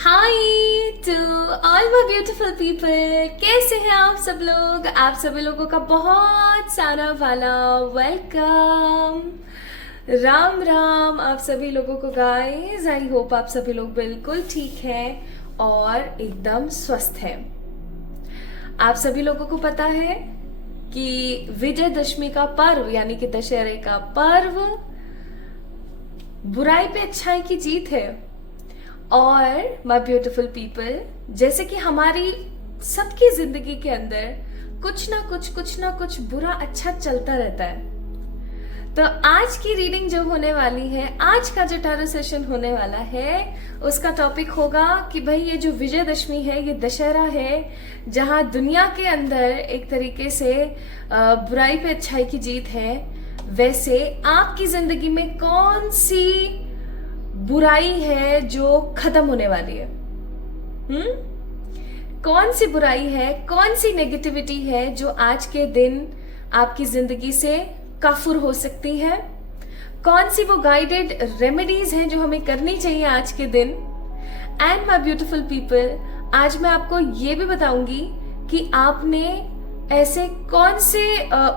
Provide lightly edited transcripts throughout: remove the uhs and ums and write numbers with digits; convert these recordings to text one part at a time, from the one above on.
Hi to all my beautiful people. कैसे हैं आप सब लोग? आप सभी लोगों का बहुत सारा वाला वेलकम। राम राम आप सभी लोगों को गाइस। आई होप आप सभी लोग बिल्कुल ठीक हैं और एकदम स्वस्थ हैं। आप सभी लोगों को पता है कि विजयदशमी का पर्व यानी कि दशहरे का पर्व बुराई पे अच्छाई की जीत है। और माय ब्यूटीफुल पीपल, जैसे कि हमारी सबकी जिंदगी के अंदर कुछ ना कुछ बुरा अच्छा चलता रहता है। तो आज की रीडिंग जो होने वाली है, आज का जो टैरो सेशन होने वाला है, उसका टॉपिक होगा कि भाई ये जो विजयदशमी है, ये दशहरा है, जहां दुनिया के अंदर एक तरीके से बुराई पे अच्छाई की जीत है। वैसे आपकी जिंदगी में कौन सी बुराई है जो खत्म होने वाली है? कौन सी बुराई है, कौन सी नेगेटिविटी है जो आज के दिन आपकी जिंदगी से काफुर हो सकती है? कौन सी वो गाइडेड रेमेडीज हैं जो हमें करनी चाहिए आज के दिन? एंड माय ब्यूटीफुल पीपल, आज मैं आपको ये भी बताऊंगी कि आपने ऐसे कौन से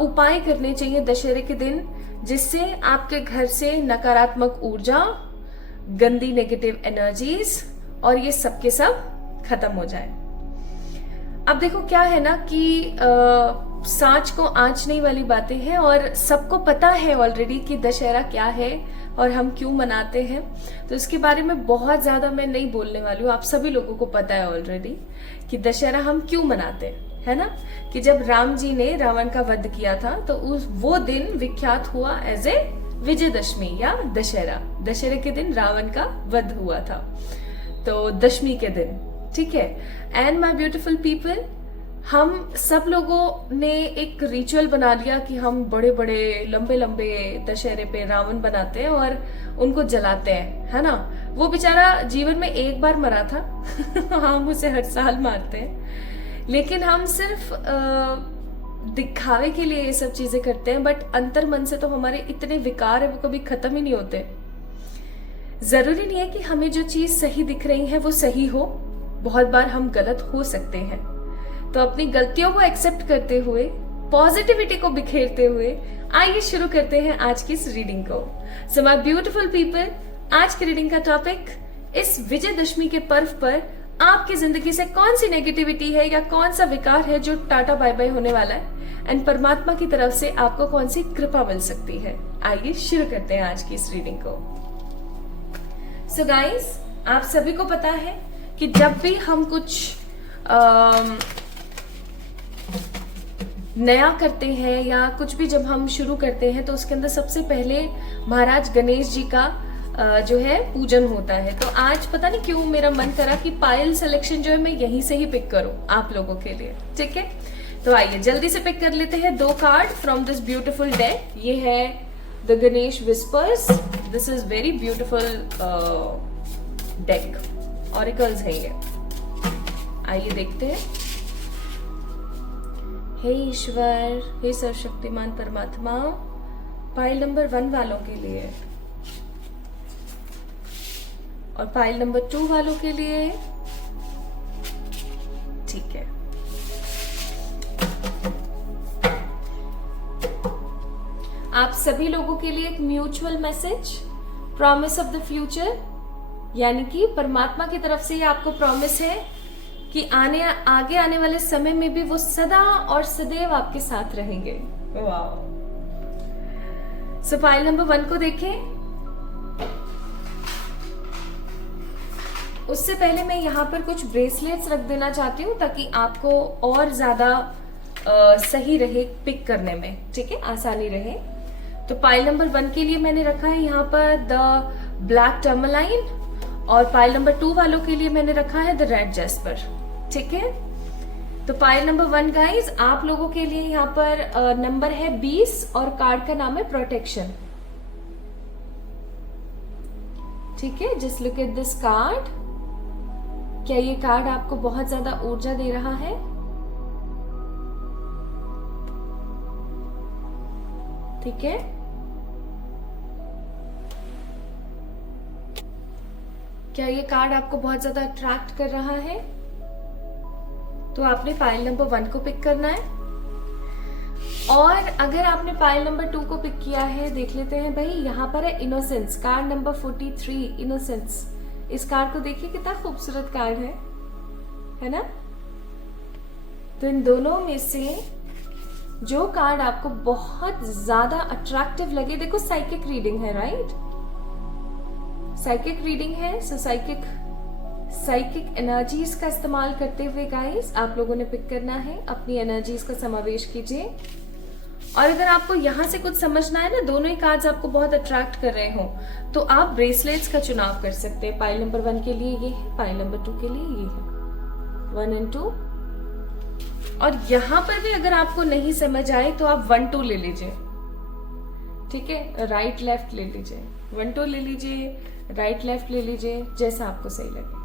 उपाय करने चाहिए दशहरे के दिन जिससे आपके घर से नकारात्मक ऊर्जा, गंदी नेगेटिव एनर्जीज और ये सब के सब खत्म हो जाए। अब देखो क्या है ना कि सांच को आंच नहीं वाली बातें हैं और सबको पता है ऑलरेडी कि दशहरा क्या है और हम क्यों मनाते हैं। तो इसके बारे में बहुत ज्यादा मैं नहीं बोलने वाली हूँ। आप सभी लोगों को पता है ऑलरेडी कि दशहरा हम क्यों मनाते हैं, है ना? कि जब राम जी ने रावण का वध किया था तो वो दिन विख्यात हुआ एज ए विजयदशमी या दशहरा। दशहरे के दिन रावण का वध हुआ था, तो दशमी के दिन, ठीक है। एंड माय ब्यूटीफुल पीपल, हम सब लोगों ने एक रिचुअल बना लिया कि हम बड़े बड़े लंबे लंबे दशहरे पे रावण बनाते हैं और उनको जलाते हैं, है ना? वो बेचारा जीवन में एक बार मरा था हम उसे हर साल मारते हैं, लेकिन हम सिर्फ दिखावे के लिए ये सब चीजें करते हैं, बट अंतर मन से तो हमारे इतने विकार है वो कभी खत्म ही नहीं होते। जरूरी नहीं है कि हमें जो चीज सही दिख रही है वो सही हो, बहुत बार हम गलत हो सकते हैं। तो अपनी गलतियों को एक्सेप्ट करते हुए, पॉजिटिविटी को बिखेरते हुए आइए शुरू करते हैं आज की इस रीडिंग को। सो माय ब्यूटीफुल पीपल, आज की रीडिंग का टॉपिक, इस विजयदशमी के पर्व पर आपकी जिंदगी से कौन सी नेगेटिविटी है या कौन सा विकार है जो टाटा बाय बाय होने वाला है, एंड परमात्मा की तरफ से आपको कौन सी कृपा मिल सकती है। आइए शुरू करते हैं आज की इस रीडिंग को। सो गाइस, आप सभी को पता है कि जब भी हम कुछ नया करते हैं या कुछ भी जब हम शुरू करते हैं तो उसके अंदर सबसे पहले महाराज गणेश जी का जो है पूजन होता है। तो आज पता नहीं क्यों मेरा मन करा कि पायल सिलेक्शन जो है मैं यहीं से ही पिक करूं आप लोगों के लिए, ठीक है? तो आइए जल्दी से पिक कर लेते हैं 2 card from this beautiful deck. ये है the Ganesh whispers. This is very beautiful deck, auricles है ये। आइए देखते हैं। हे ईश्वर, हे सर्वशक्तिमान परमात्मा, पाइल नंबर 1 वालों के लिए और पाइल नंबर 2 वालों के लिए, ठीक है। आप सभी लोगों के लिए एक mutual message, promise of the future, यानी कि परमात्मा की तरफ से ये आपको प्रॉमिस है कि आगे आने वाले समय में भी वो सदा और सदैव आपके साथ रहेंगे। वाह। सो पाइल नंबर 1 को देखें। उससे पहले मैं यहाँ पर कुछ ब्रेसलेट्स रख देना चाहती हूँ ताकि आपको और ज्यादा सही रहे पिक करने में, ठीक है, आसानी रहे। तो पाइल नंबर 1 के लिए मैंने रखा है यहाँ पर द ब्लैक टर्मलाइन और पाइल नंबर 2 वालों के लिए मैंने रखा है द रेड जैस्पर, ठीक है। तो पाइल नंबर 1 गाइज, आप लोगों के लिए यहाँ पर नंबर है 20 और कार्ड का नाम है प्रोटेक्शन, ठीक है। Just look at this card. क्या ये कार्ड आपको बहुत ज्यादा ऊर्जा दे रहा है? ठीक है। क्या ये कार्ड आपको बहुत ज्यादा अट्रैक्ट कर रहा है? तो आपने पाइल नंबर 1 को पिक करना है। और अगर आपने पाइल नंबर 2 को पिक किया है, देख लेते हैं भाई, यहाँ पर है इनोसेंस, कार्ड नंबर 43, इनोसेंस। इस कार्ड को देखिए कितना खूबसूरत कार्ड है ना? तो इन दोनों में से जो कार्ड आपको बहुत ज्यादा अट्रैक्टिव लगे, देखो साइकिक रीडिंग है, राइट? साइकिक रीडिंग है, सो साइकिक एनर्जीज का इस्तेमाल करते हुए गाइस आप लोगों ने पिक करना है, अपनी एनर्जीज का समावेश कीजिए। और अगर आपको यहां से कुछ समझना है ना, दोनों ही कार्ड्स आपको बहुत अट्रैक्ट कर रहे हो, तो आप ब्रेसलेट्स का चुनाव कर सकते हैं। पाइल नंबर 1 के लिए ये है, पाइल नंबर 2 के लिए ये है, 1 और 2। और यहां पर भी अगर आपको नहीं समझ आए तो आप 1 2 ले लीजिए, ठीक है? राइट लेफ्ट ले लीजिए, 1 2 ले लीजिए, राइट लेफ्ट ले लीजिए, जैसा आपको सही लगे।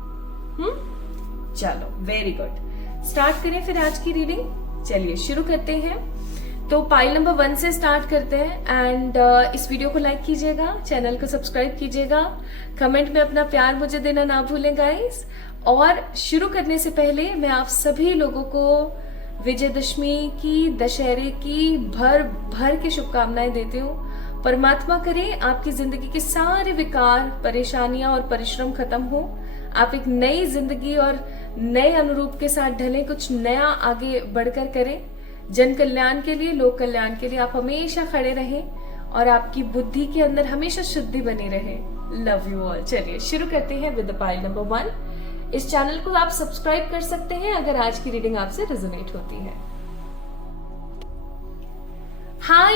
चलो, वेरी गुड। स्टार्ट करें फिर आज की रीडिंग। चलिए शुरू करते हैं। तो पाइल नंबर 1 से स्टार्ट करते हैं। एंड इस वीडियो को लाइक कीजिएगा, चैनल को सब्सक्राइब कीजिएगा, कमेंट में अपना प्यार मुझे देना ना भूलें गाइस। और शुरू करने से पहले मैं आप सभी लोगों को विजयदशमी की, दशहरे की भर भर के शुभकामनाएं देती हूँ। परमात्मा करे आपकी जिंदगी के सारे विकार, परेशानियां और परिश्रम खत्म हो, आप एक नई जिंदगी और नए अनुरूप के साथ ढलें, कुछ नया आगे बढ़कर करें। जन कल्याण के लिए, लोक कल्याण के लिए आप हमेशा खड़े रहें और आपकी बुद्धि के अंदर हमेशा शुद्धि बनी रहे। Love you all. चलिए शुरू करते हैं विद पाइल नंबर 1। इस चैनल को आप सब्सक्राइब कर सकते हैं अगर आज की रीडिंग आपसे रेजोनेट होती है। Hi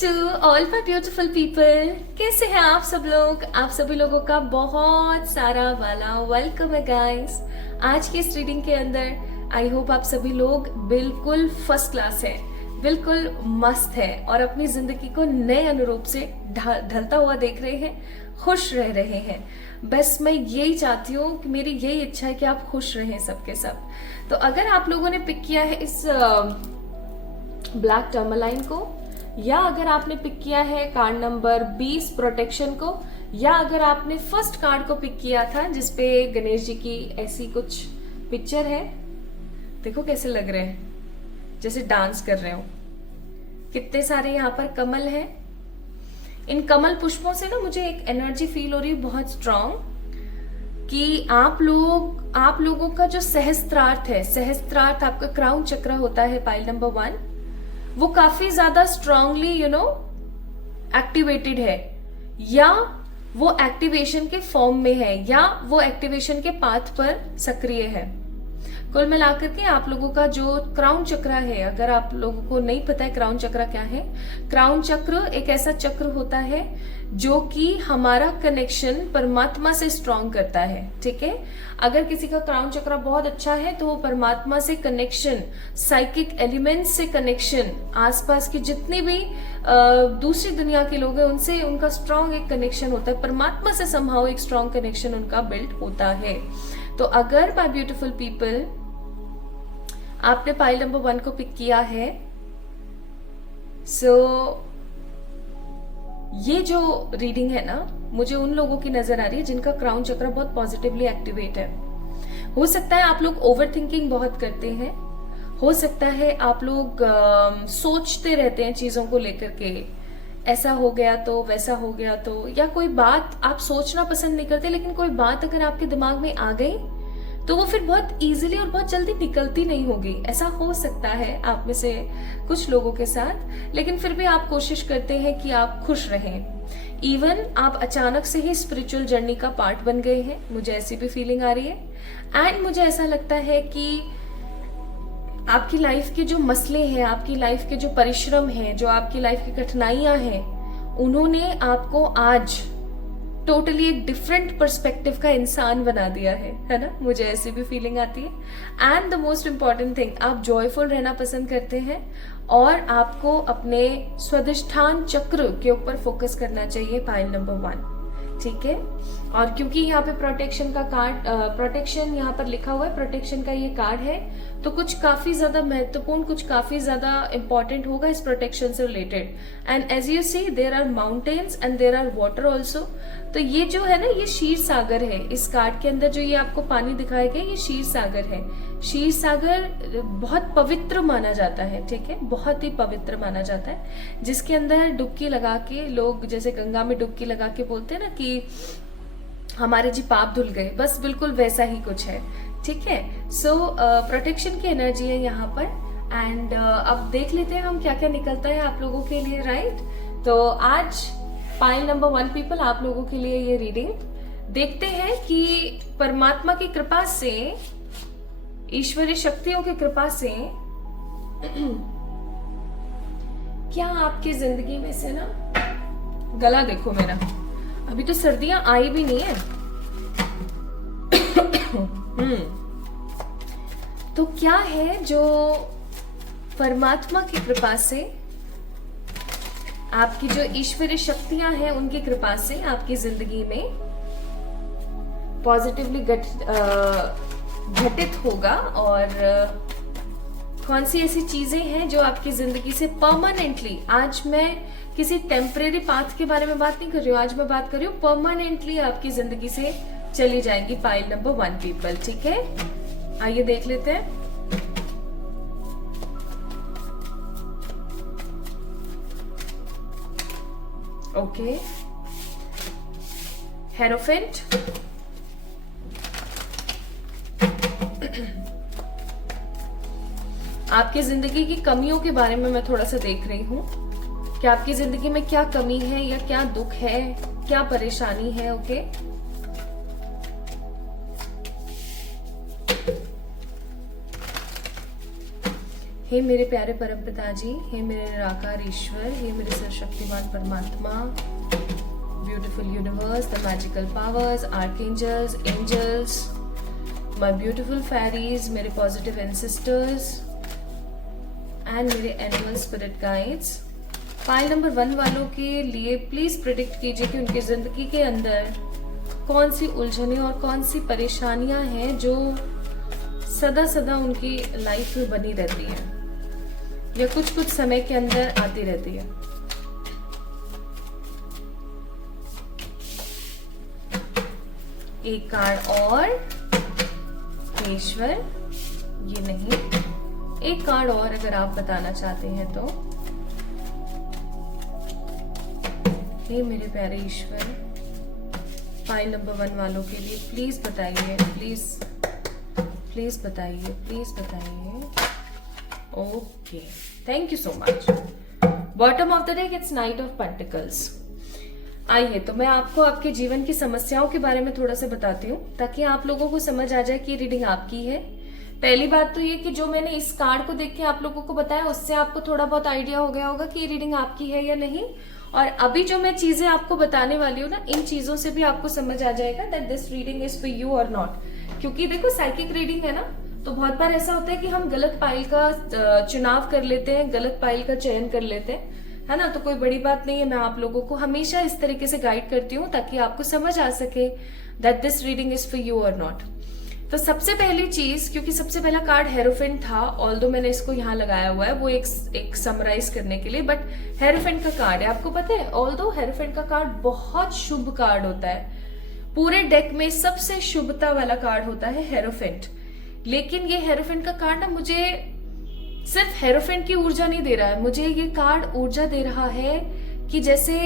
to all my beautiful people, कैसे हैं आप सब लोग? आप सभी लोगों का बहुत सारा वाला वेलकम है गाइस आज की इस रीडिंग के अंदर। आई होप आप सभी लोग बिल्कुल फर्स्ट क्लास हैं, बिल्कुल मस्त है और अपनी जिंदगी को नए अनुरूप से ढलता हुआ देख रहे हैं, खुश रह रहे हैं। बस मैं यही चाहती हूँ कि मेरी यही इच्छा है कि आप खुश रहें सबके सब। तो अगर आप लोगों ने पिक किया है इस ब्लैक टर्मलाइन को, या अगर आपने पिक किया है कार्ड नंबर 20 प्रोटेक्शन को, या अगर आपने फर्स्ट कार्ड को पिक किया था जिसपे गणेश जी की ऐसी कुछ पिक्चर है, देखो कैसे लग रहे हैं, जैसे डांस कर रहे हो। कितने सारे यहाँ पर कमल हैं। इन कमल पुष्पों से ना मुझे एक एनर्जी फील हो रही है बहुत स्ट्रांग, कि आप लोगों का जो सहस्त्रार्थ है, सहस्त्रार्थ आपका क्राउन चक्र होता है पाइल नंबर 1, वो काफी ज्यादा स्ट्रांगली एक्टिवेटेड है, या वो एक्टिवेशन के फॉर्म में है, या वो एक्टिवेशन के पाथ पर सक्रिय है। कुल मिलाकर के आप लोगों का जो क्राउन चक्र है, अगर आप लोगों को नहीं पता है क्राउन चक्र क्या है, क्राउन चक्र एक ऐसा चक्र होता है जो कि हमारा कनेक्शन परमात्मा से स्ट्रांग करता है, ठीक है? अगर किसी का क्राउन चक्र बहुत अच्छा है तो वो परमात्मा से कनेक्शन, साइकिक एलिमेंट्स से कनेक्शन, आसपास की जितनी भी दूसरी दुनिया के लोग हैं उनसे उनका स्ट्रांग एक कनेक्शन होता है, परमात्मा से समहाउ एक स्ट्रांग कनेक्शन उनका बिल्ड होता है। तो अगर माय ब्यूटीफुल पीपल आपने पाइल नंबर 1 को पिक किया है, सो ये जो रीडिंग है ना, मुझे उन लोगों की नजर आ रही है जिनका क्राउन चक्र बहुत पॉजिटिवली एक्टिवेट है। हो सकता है आप लोग ओवर थिंकिंग बहुत करते हैं, हो सकता है आप लोग सोचते रहते हैं चीजों को लेकर के, ऐसा हो गया तो, वैसा हो गया तो, या कोई बात आप सोचना पसंद नहीं करते, लेकिन कोई बात अगर आपके दिमाग में आ गई तो वो फिर बहुत इजीली और बहुत जल्दी निकलती नहीं होगी। ऐसा हो सकता है आप में से कुछ लोगों के साथ, लेकिन फिर भी आप कोशिश करते हैं कि आप खुश रहें। इवन आप अचानक से ही स्पिरिचुअल जर्नी का पार्ट बन गए हैं, मुझे ऐसी भी फीलिंग आ रही है। एंड मुझे ऐसा लगता है कि आपकी लाइफ के जो मसले हैं, आपकी लाइफ के जो परिश्रम हैं, जो आपकी लाइफ की कठिनाइयां हैं, उन्होंने आपको आज टोटली एक डिफरेंट पर्सपेक्टिव का इंसान बना दिया है ना? मुझे ऐसी भी फीलिंग आती है। And the most important thing, आप जॉयफुल रहना पसंद करते हैं और आपको अपने स्वादिष्ठान चक्र के ऊपर फोकस करना चाहिए पाइल नंबर 1, ठीक है। और क्योंकि यहाँ पे प्रोटेक्शन का कार्ड, प्रोटेक्शन यहाँ पर लिखा हुआ है, प्रोटेक्शन का ये कार्ड है, तो कुछ काफी ज्यादा महत्वपूर्ण, कुछ काफी ज्यादा इंपॉर्टेंट होगा इस प्रोटेक्शन से related. And as you see there are mountains and there are water also. तो ये जो है ना, ये क्षीर सागर है। इस कार्ड के अंदर जो ये आपको पानी दिखाया गया, ये क्षीर सागर है। क्षीर सागर बहुत पवित्र माना जाता है, ठीक है, बहुत ही पवित्र माना जाता है, जिसके अंदर डुबकी लगा के लोग, जैसे गंगा में डुबकी लगा के बोलते हैं ना कि हमारे जी पाप धुल गए, बस बिल्कुल वैसा ही कुछ है, ठीक है। सो प्रोटेक्शन की एनर्जी है यहाँ पर। एंड अब देख लेते हैं हम क्या क्या निकलता है आप लोगों के लिए, राइट। तो आज पाइल नंबर 1 पीपल, आप लोगों के लिए ये रीडिंग देखते हैं कि परमात्मा की कृपा से, ईश्वरीय शक्तियों की कृपा से क्या आपकी जिंदगी में से ना, गला देखो मेरा, अभी तो सर्दियां आई भी नहीं है तो क्या है जो परमात्मा की कृपा से, आपकी जो ईश्वरीय शक्तियां हैं उनकी कृपा से आपकी जिंदगी में पॉजिटिवली घटित होगा, और कौन सी ऐसी चीजें हैं जो आपकी जिंदगी से परमानेंटली, आज मैं किसी टेम्परेरी पाथ के बारे में बात नहीं कर रही हूँ, आज मैं बात कर रही हूँ परमानेंटली आपकी जिंदगी से चली जाएंगी पाइल नंबर 1 पीपल, ठीक है। आइए देख लेते हैं। ओके, हेरोफेंट, आपकी जिंदगी की कमियों के बारे में मैं थोड़ा सा देख रही हूं कि आपकी जिंदगी में क्या कमी है या क्या दुख है, क्या परेशानी है। ओके, हे मेरे प्यारे परमपिता जी, हे मेरे निराकार ईश्वर, हे मेरे सर्वशक्तिमान परमात्मा, beautiful universe, the magical powers, archangels, angels, my beautiful fairies, मेरे पॉजिटिव एंसेस्टर्स एंड मेरे animal spirit guides, pile number 1 वालों के लिए प्लीज प्रिडिक्ट कीजिए कि उनकी जिंदगी के अंदर कौन सी उलझनें और कौन सी परेशानियां हैं जो सदा सदा उनकी लाइफ में बनी रहती है या कुछ कुछ समय के अंदर आती रहती है। एक कार्ड और, ईश्वर, ये नहीं, एक कार्ड और अगर आप बताना चाहते हैं तो। हे मेरे प्यारे ईश्वर, फाइल नंबर 1 वालों के लिए प्लीज बताइए, प्लीज प्लीज बताइए, प्लीज बताइए। Okay, thank you so much. Bottom of the deck it's night of pentacles. आइए तो मैं आपको आपके जीवन की समस्याओं के बारे में थोड़ा सा बताती हूँ ताकि आप लोगों को समझ आ जाए कि रीडिंग आपकी है। पहली बात तो ये कि जो मैंने इस कार्ड को देख के आप लोगों को बताया उससे आपको थोड़ा बहुत आइडिया हो गया होगा कि ये रीडिंग आपकी है या नहीं। और अभी जो मैं चीजें आपको बताने वाली हूँ ना, इन चीजों से भी आपको समझ आ जाएगा that this reading is for you और नॉट। क्योंकि देखो साइकिक रीडिंग है ना, तो बहुत बार ऐसा होता है कि हम गलत पाइल का चुनाव कर लेते हैं, गलत पाइल का चयन कर लेते हैं, है ना। तो कोई बड़ी बात नहीं है, मैं आप लोगों को हमेशा इस तरीके से गाइड करती हूँ ताकि आपको समझ आ सके that this reading is for you और नॉट। तो सबसे पहली चीज, क्योंकि सबसे पहला कार्ड हेरोफेंट था, ऑल्दो मैंने इसको यहाँ लगाया हुआ है वो एक समराइज करने के लिए, बट हेरोफेंट का कार्ड है। आपको पता है ऑल्दो हेरोफेंट का कार्ड बहुत शुभ कार्ड होता है, पूरे डेक में सबसे शुभता वाला कार्ड होता है हेरोफेंट। लेकिन ये हेरोफेंट का कार्ड ना मुझे सिर्फ हेरोफेंट की ऊर्जा नहीं दे रहा है, मुझे ये कार्ड ऊर्जा दे रहा है कि जैसे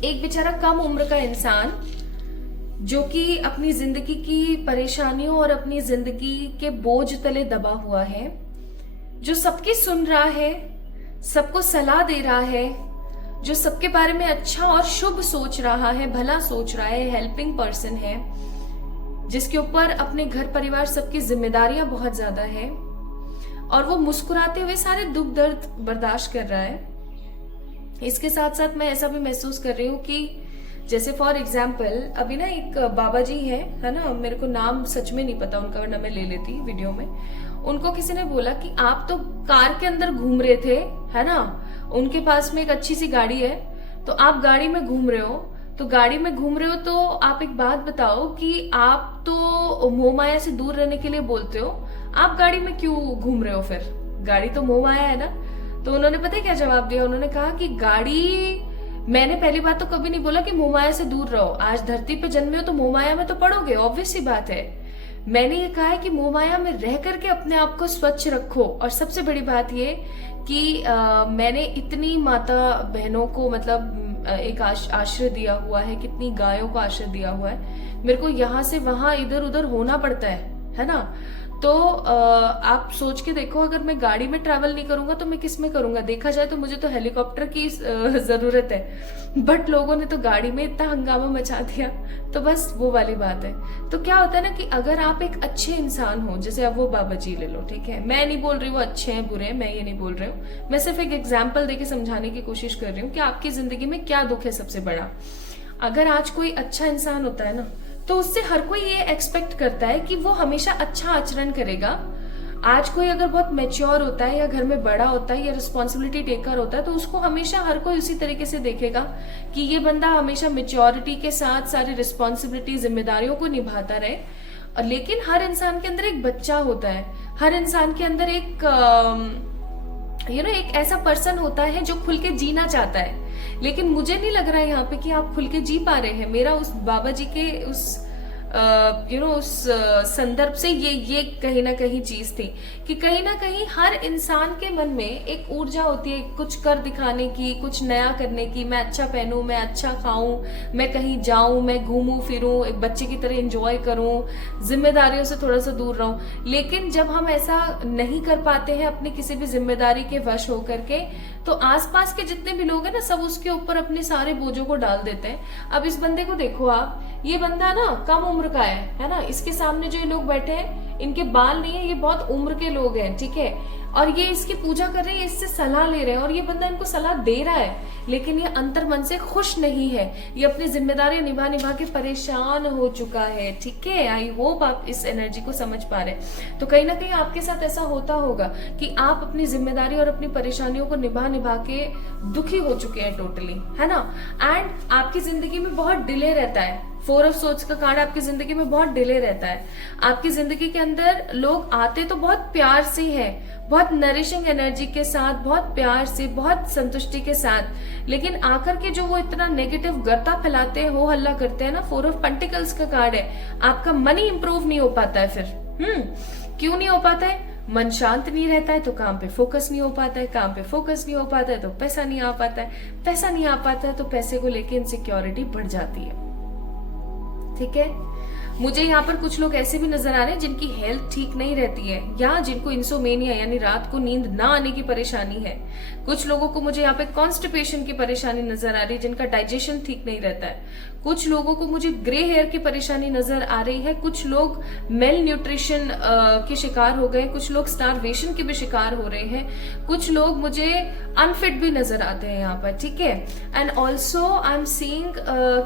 एक बेचारा कम उम्र का इंसान जो कि अपनी जिंदगी की परेशानियों और अपनी जिंदगी के बोझ तले दबा हुआ है, जो सबकी सुन रहा है, सबको सलाह दे रहा है, जो सबके बारे में अच्छा और शुभ सोच रहा है, भला सोच रहा है, हेल्पिंग पर्सन है, जिसके ऊपर अपने घर परिवार सबकी जिम्मेदारियां बहुत ज्यादा है और वो मुस्कुराते हुए सारे दुख दर्द बर्दाश्त कर रहा है। इसके साथ साथ मैं ऐसा भी महसूस कर रही हूँ कि जैसे फॉर एग्जाम्पल अभी ना एक बाबा जी है ना, मेरे को नाम सच में नहीं पता उनका, वरना मैं ले लेती वीडियो में। उनको किसी ने बोला कि आप तो कार के अंदर घूम रहे थे, है ना, उनके पास में एक अच्छी सी गाड़ी है, तो आप गाड़ी में घूम रहे हो, तो गाड़ी में घूम रहे हो तो आप एक बात बताओ कि आप तो मोह माया से दूर रहने के लिए बोलते हो, आप गाड़ी में क्यों घूम रहे हो फिर? गाड़ी तो मोह माया है ना। तो उन्होंने पता है क्या जवाब दिया? उन्होंने कहा कि गाड़ी, मैंने पहली बात तो कभी नहीं बोला कि मोह माया से दूर रहो। आज धरती पे जन्मे हो तो मोह माया में तो पड़ोगे, ऑब्वियस सी बात है। मैंने ये कहा है कि मोह माया में रह करके अपने आप को स्वच्छ रखो। और सबसे बड़ी बात ये कि मैंने इतनी माता बहनों को मतलब एक आश्रय दिया हुआ है, कितनी गायों को आश्रय दिया हुआ है, मेरे को यहाँ से वहां इधर उधर होना पड़ता है ना। तो आप सोच के देखो, अगर मैं गाड़ी में ट्रैवल नहीं करूंगा तो मैं किस में करूंगा? देखा जाए तो मुझे तो हेलीकॉप्टर की जरूरत है, बट लोगों ने तो गाड़ी में इतना हंगामा मचा दिया। तो बस वो वाली बात है। तो क्या होता है ना कि अगर आप एक अच्छे इंसान हो, जैसे अब वो बाबा जी ले लो, ठीक है, मैं नहीं बोल रही वो अच्छे हैं बुरे हैं, मैं ये नहीं बोल रही हूँ, मैं सिर्फ एक एग्जाम्पल देके समझाने की कोशिश कर रही हूँ कि आपकी जिंदगी में क्या दुख है सबसे बड़ा। अगर आज कोई अच्छा इंसान होता है ना, तो उससे हर कोई ये एक्सपेक्ट करता है कि वो हमेशा अच्छा आचरण करेगा। आज कोई अगर बहुत मैच्योर होता है या घर में बड़ा होता है या रिस्पॉन्सिबिलिटी टेकर होता है, तो उसको हमेशा हर कोई उसी तरीके से देखेगा कि ये बंदा हमेशा मैच्योरिटी के साथ सारी रिस्पॉन्सिबिलिटी जिम्मेदारियों को निभाता रहे। और लेकिन हर इंसान के अंदर एक बच्चा होता है, हर इंसान के अंदर एक एक ऐसा पर्सन होता है जो खुल के जीना चाहता है। लेकिन मुझे नहीं लग रहा है यहाँ पे कि आप खुल के जी पा रहे हैं। मेरा उस बाबा जी के उस उस संदर्भ से ये कहीं ना कहीं चीज थी कि कहीं ना कहीं हर इंसान के मन में एक ऊर्जा होती है कुछ कर दिखाने की, कुछ नया करने की। मैं अच्छा पहनूं, मैं अच्छा खाऊं, मैं कहीं जाऊं, मैं घूमूं फिरूं, एक बच्चे की तरह एंजॉय करूं, जिम्मेदारियों से थोड़ा सा दूर रहूं। लेकिन जब हम ऐसा नहीं कर पाते हैं अपनी किसी भी जिम्मेदारी के वश होकर के, तो आसपास के जितने भी लोग हैं ना, सब उसके ऊपर अपने सारे बोझों को डाल देते हैं। अब इस बंदे को देखो आप, ये बंदा ना कम उम्र का है ना। इसके सामने जो ये लोग बैठे हैं, इनके बाल नहीं है, ये बहुत उम्र के लोग हैं, ठीक है, और ये इसकी पूजा कर रहे हैं, इससे सलाह ले रहे हैं, और ये बंदा इनको सलाह दे रहा है, लेकिन ये अंतर मन से खुश नहीं है। ये अपनी जिम्मेदारी निभा निभा के परेशान हो चुका है, ठीक है। आई होप आप इस एनर्जी को समझ पा रहे हैं। तो कहीं ना कहीं आपके साथ ऐसा होता होगा कि आप अपनी जिम्मेदारी और अपनी परेशानियों को निभा निभा के दुखी हो चुके हैं टोटली, है ना। एंड आपकी जिंदगी में बहुत डिले रहता है। 4 ऑफ सोर्ड्स का कार्ड आपकी जिंदगी में बहुत डिले रहता है। आपकी जिंदगी के अंदर लोग आते तो बहुत प्यार से है, बहुत नरिशिंग एनर्जी के साथ, बहुत प्यार से, बहुत संतुष्टि के साथ, लेकिन आकर के जो वो इतना नेगेटिव गर्ता फैलाते हैं, हो हल्ला करते हैं ना। 4 ऑफ पेंटिकल्स का कार्ड है। आपका मनी इंप्रूव नहीं हो पाता है फिर। क्यों नहीं हो पाता है? मन शांत नहीं रहता है तो काम पे फोकस नहीं हो पाता है, काम पे फोकस नहीं हो पाता है तो पैसा नहीं आ पाता है, पैसा नहीं आ पाता है तो पैसे को लेके इनसिक्योरिटी बढ़ जाती है, ठीक है। मुझे यहाँ पर कुछ लोग ऐसे भी नजर आ रहे हैं जिनकी हेल्थ ठीक नहीं रहती है, या जिनको इंसोमेनिया यानी रात को नींद ना आने की परेशानी है। कुछ लोगों को मुझे यहाँ पे कॉन्स्टिपेशन की परेशानी नजर आ रही है, जिनका डाइजेशन ठीक नहीं रहता है। कुछ लोगों को मुझे ग्रे हेयर की परेशानी नजर आ रही है। कुछ लोग मेल न्यूट्रिशन के शिकार हो गए, कुछ लोग स्टारवेशन के भी शिकार हो रहे हैं, कुछ लोग मुझे अनफिट भी नजर आते हैं यहाँ पर, ठीक है। And also I am seeing